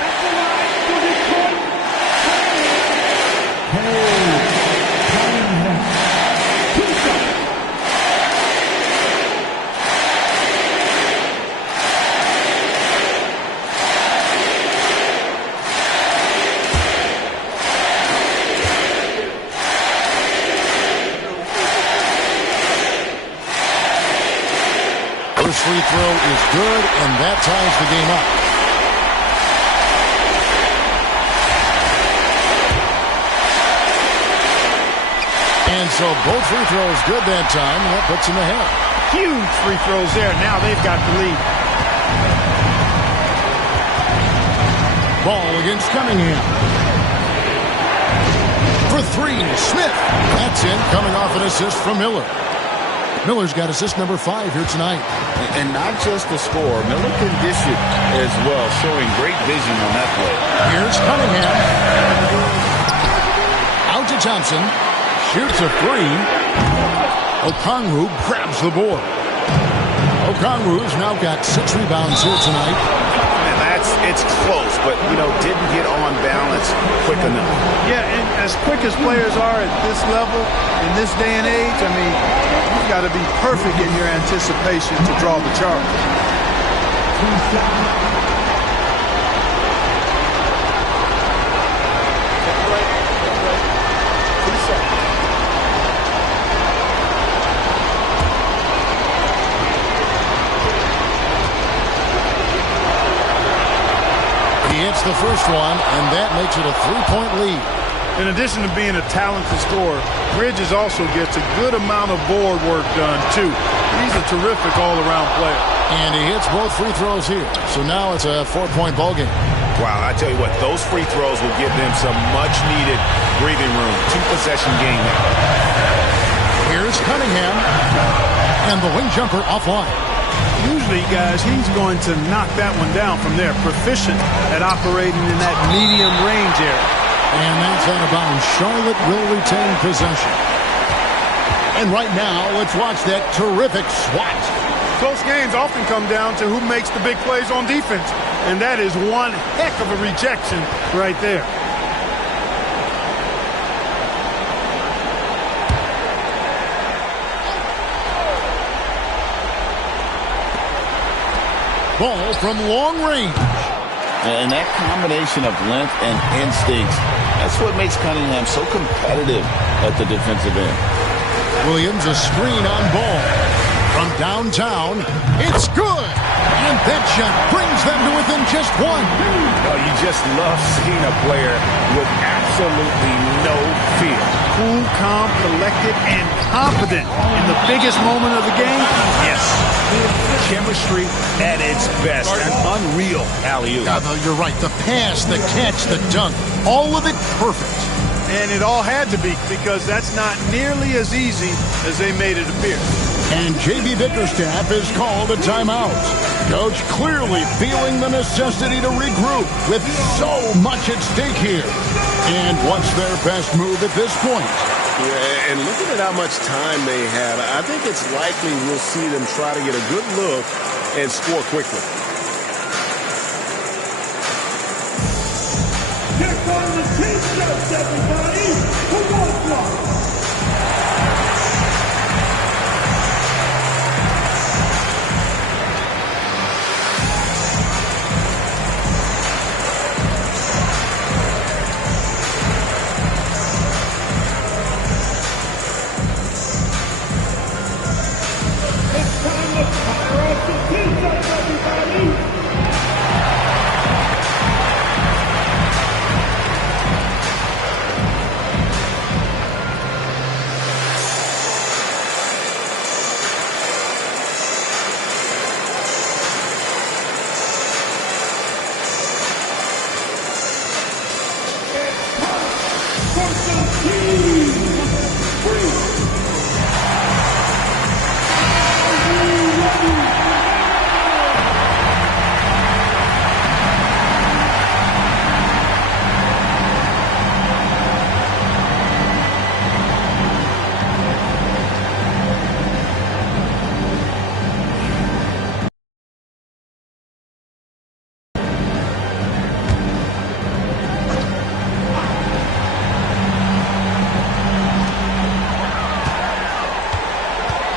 At the line for Detroit. Cunningham. 2 shots. First free throw is good, and that ties the game up. And so both free throws good that time, and that puts them ahead. Huge free throws there. Now they've got the lead. Ball against Cunningham. For 3, Smith. That's in, coming off an assist from Miller. Miller's got assist number 5 here tonight. And not just the score. Miller can dish it as well, showing great vision on that play. Here's Cunningham. Out to Thompson. Shoots a 3. Okongwu grabs the board. Okongwu's now got 6 rebounds here tonight. It's close, but, you know, didn't get on balance quick enough. Yeah, and as quick as players are at this level, in this day and age, I mean, you've got to be perfect in your anticipation to draw the charge. 2 shots. Hits the first one, and that makes it a 3-point lead. In addition to being a talented scorer, Bridges also gets a good amount of board work done, too. He's a terrific all-around player. And he hits both free throws here. So now it's a 4-point ball game. Wow, I tell you what, those free throws will give them some much-needed breathing room. 2-possession game now. Here's Cunningham. And the wing jumper offline. Usually, guys, he's going to knock that one down from there. Proficient at operating in that medium range area. And that's out of bounds. Charlotte will retain possession. And right now, let's watch that terrific swat. Close games often come down to who makes the big plays on defense. And that is one heck of a rejection right there. Ball from long range. And that combination of length and instincts, that's what makes Cunningham so competitive at the defensive end. Williams, a screen on ball. From downtown, it's good. And that shot brings them to within just 1. Oh, you just love seeing a player with absolutely no fear. Cool, calm, collected, and confident in the biggest moment of the game. Yes. Chemistry at its best. An unreal alley-oop. You're right. The pass, the catch, the dunk, all of it perfect. And it all had to be, because that's not nearly as easy as they made it appear. And J.B. Bickerstaff is called a timeout. Coach clearly feeling the necessity to regroup with so much at stake here. And what's their best move at this point? Yeah, and looking at how much time they have, I think it's likely we'll see them try to get a good look and score quickly.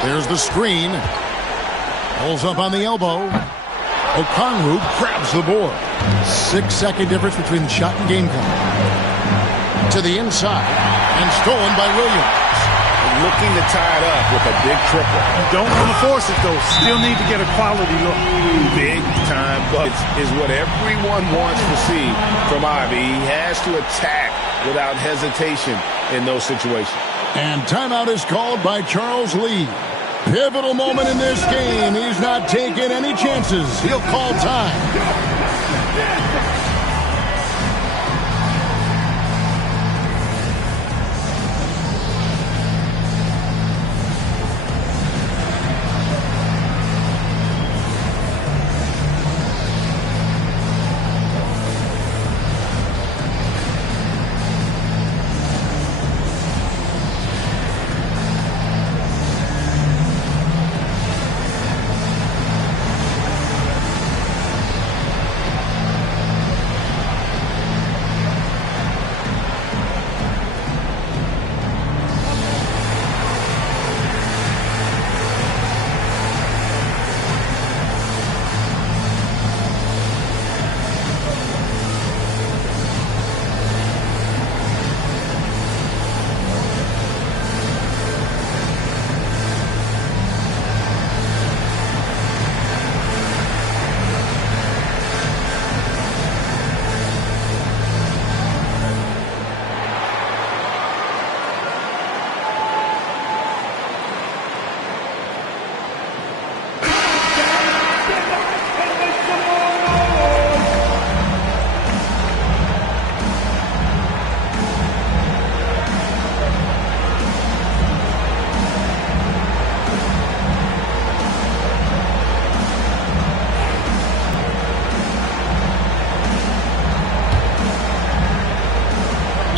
There's the screen. Pulls up on the elbow. Okongwu grabs the board. 6-second difference between shot and game clock. To the inside. And stolen by Williams. Looking to tie it up with a big triple. Don't want to force it, though. Still need to get a quality look. Big time buckets is what everyone wants to see from Ivy. He has to attack without hesitation in those situations. And timeout is called by Charles Lee. Pivotal moment in this game. He's not taking any chances. He'll call time.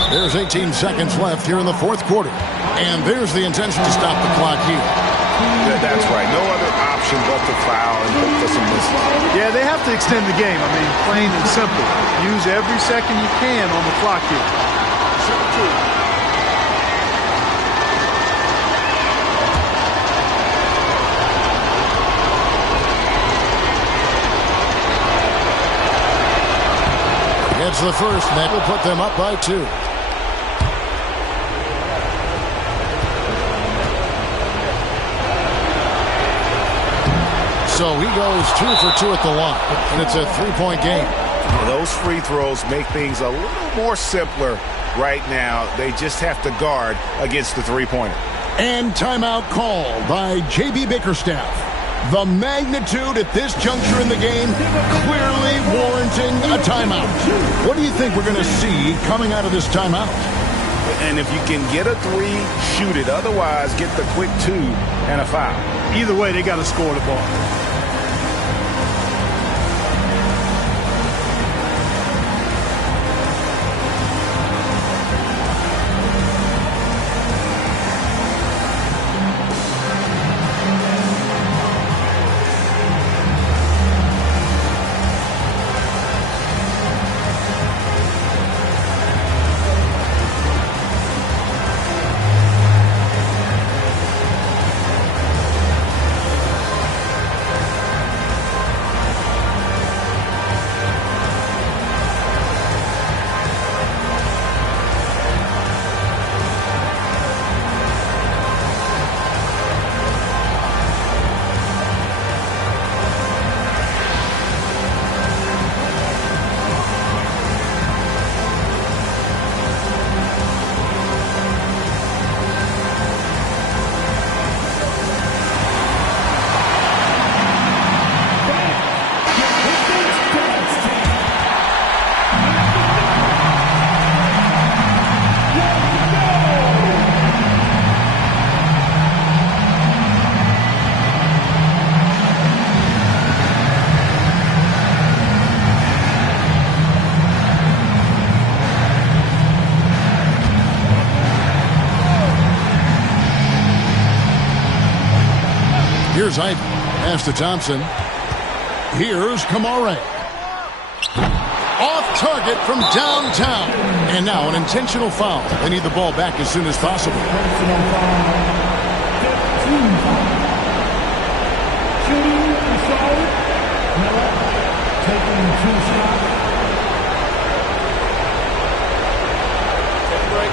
There's 18 seconds left here in the fourth quarter. And there's the intention to stop the clock here. Yeah, that's right. No other option but to foul and look for some misses. Yeah, they have to extend the game. I mean, plain and simple. Use every second you can on the clock here. Gets the first, and that will put them up by 2. So he goes 2 for 2 at the line, and it's a 3-point game. Those free throws make things a little more simpler right now. They just have to guard against the three-pointer. And timeout called by J.B. Bickerstaff. The magnitude at this juncture in the game clearly warranting a timeout. What do you think we're going to see coming out of this timeout? And if you can get a 3, shoot it. Otherwise, get the quick 2 and a foul. Either way, they got to score the ball. Here's Ivy. Pass to Thompson. Here's Kamare. Off target from downtown. And now an intentional foul. They need the ball back as soon as possible. Shooting is solid. Miller taking 2 shots. Take a break.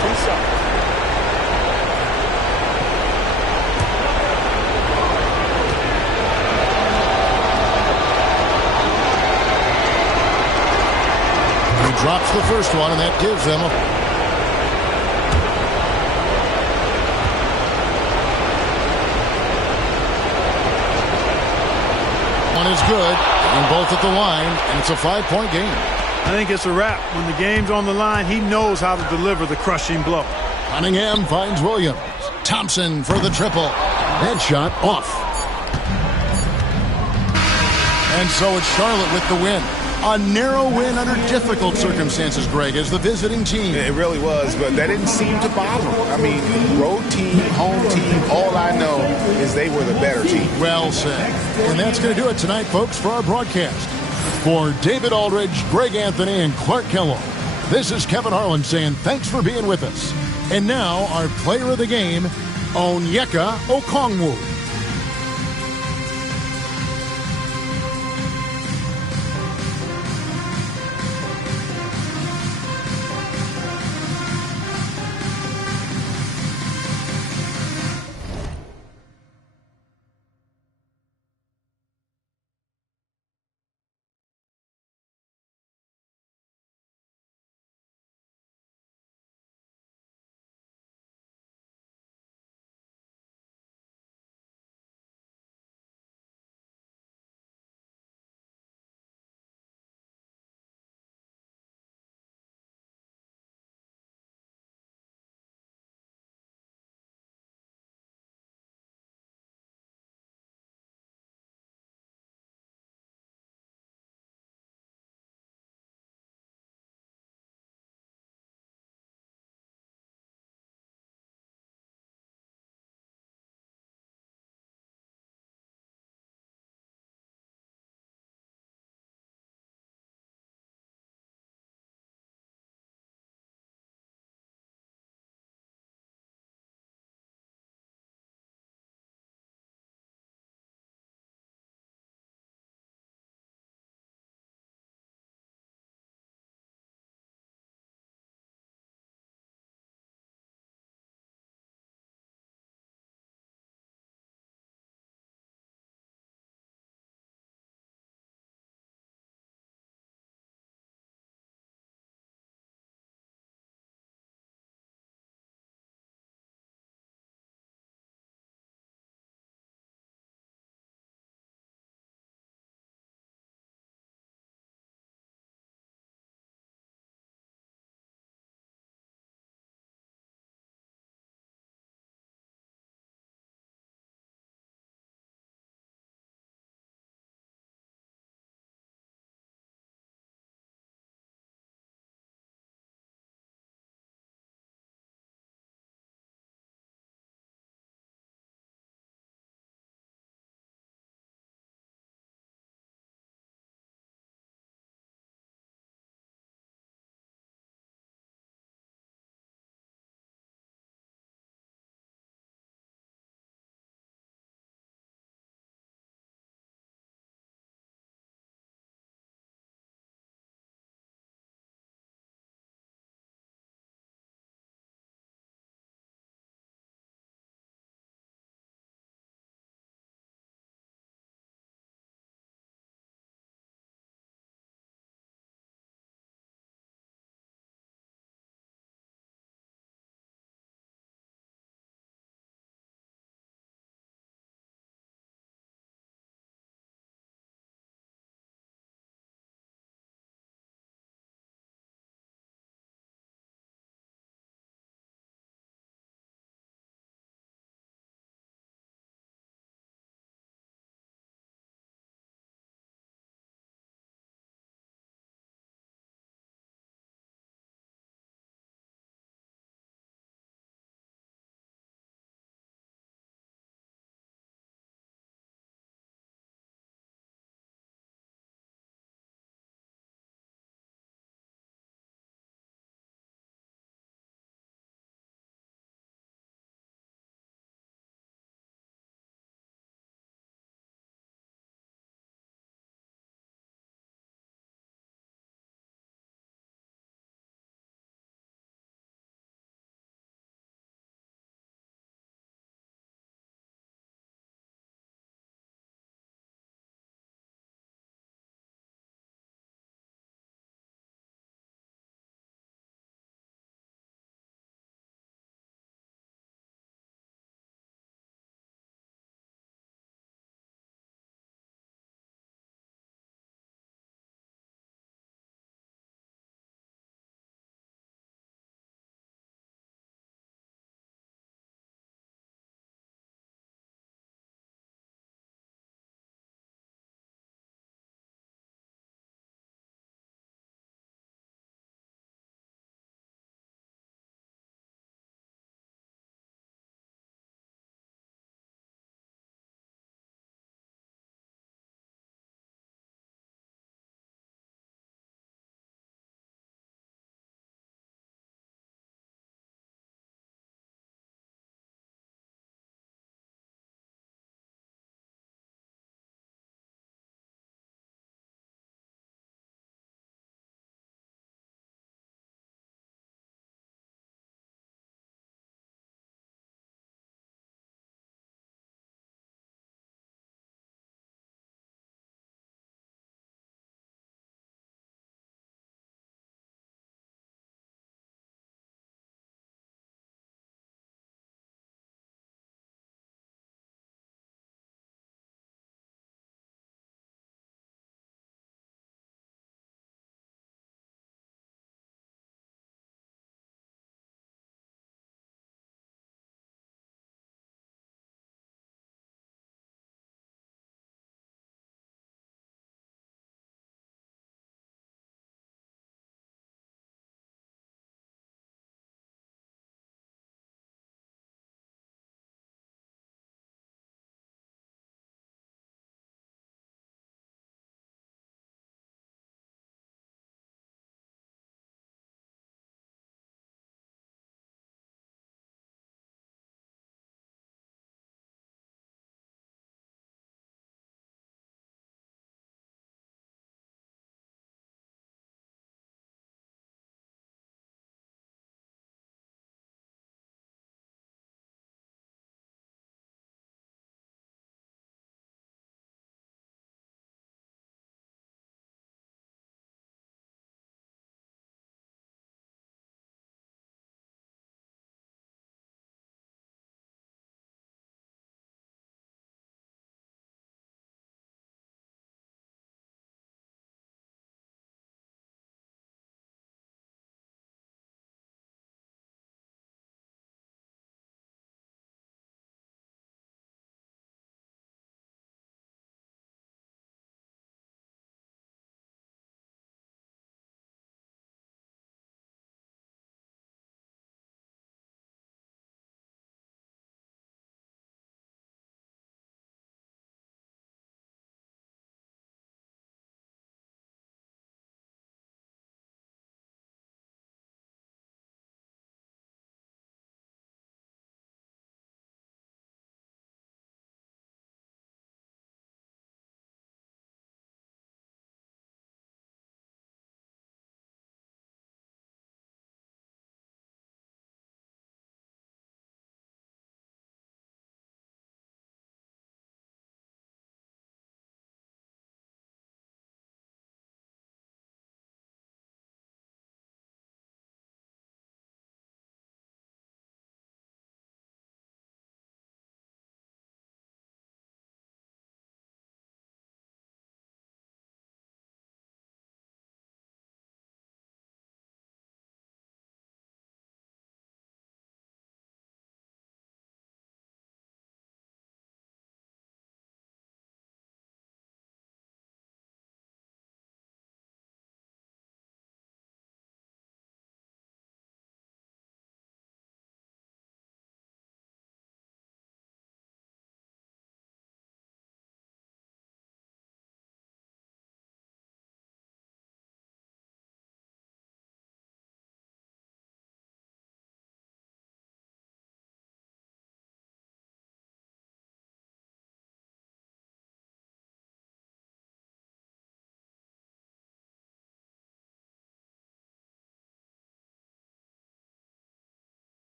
2 shots. He drops the first one, and that gives them a... One is good, and both at the line, and it's a 5-point game. I think it's a wrap. When the game's on the line, he knows how to deliver the crushing blow. Cunningham finds Williams. Thompson for the triple. That shot off. And so it's Charlotte with the win. A narrow win under difficult circumstances, Greg, as the visiting team. It really was, but that didn't seem to bother them. I mean, road team, home team, all I know is they were the better team. Well said. And that's going to do it tonight, folks, for our broadcast. For David Aldridge, Greg Anthony, and Clark Kellogg, this is Kevin Harlan saying thanks for being with us. And now, our player of the game, Onyeka Okongwu.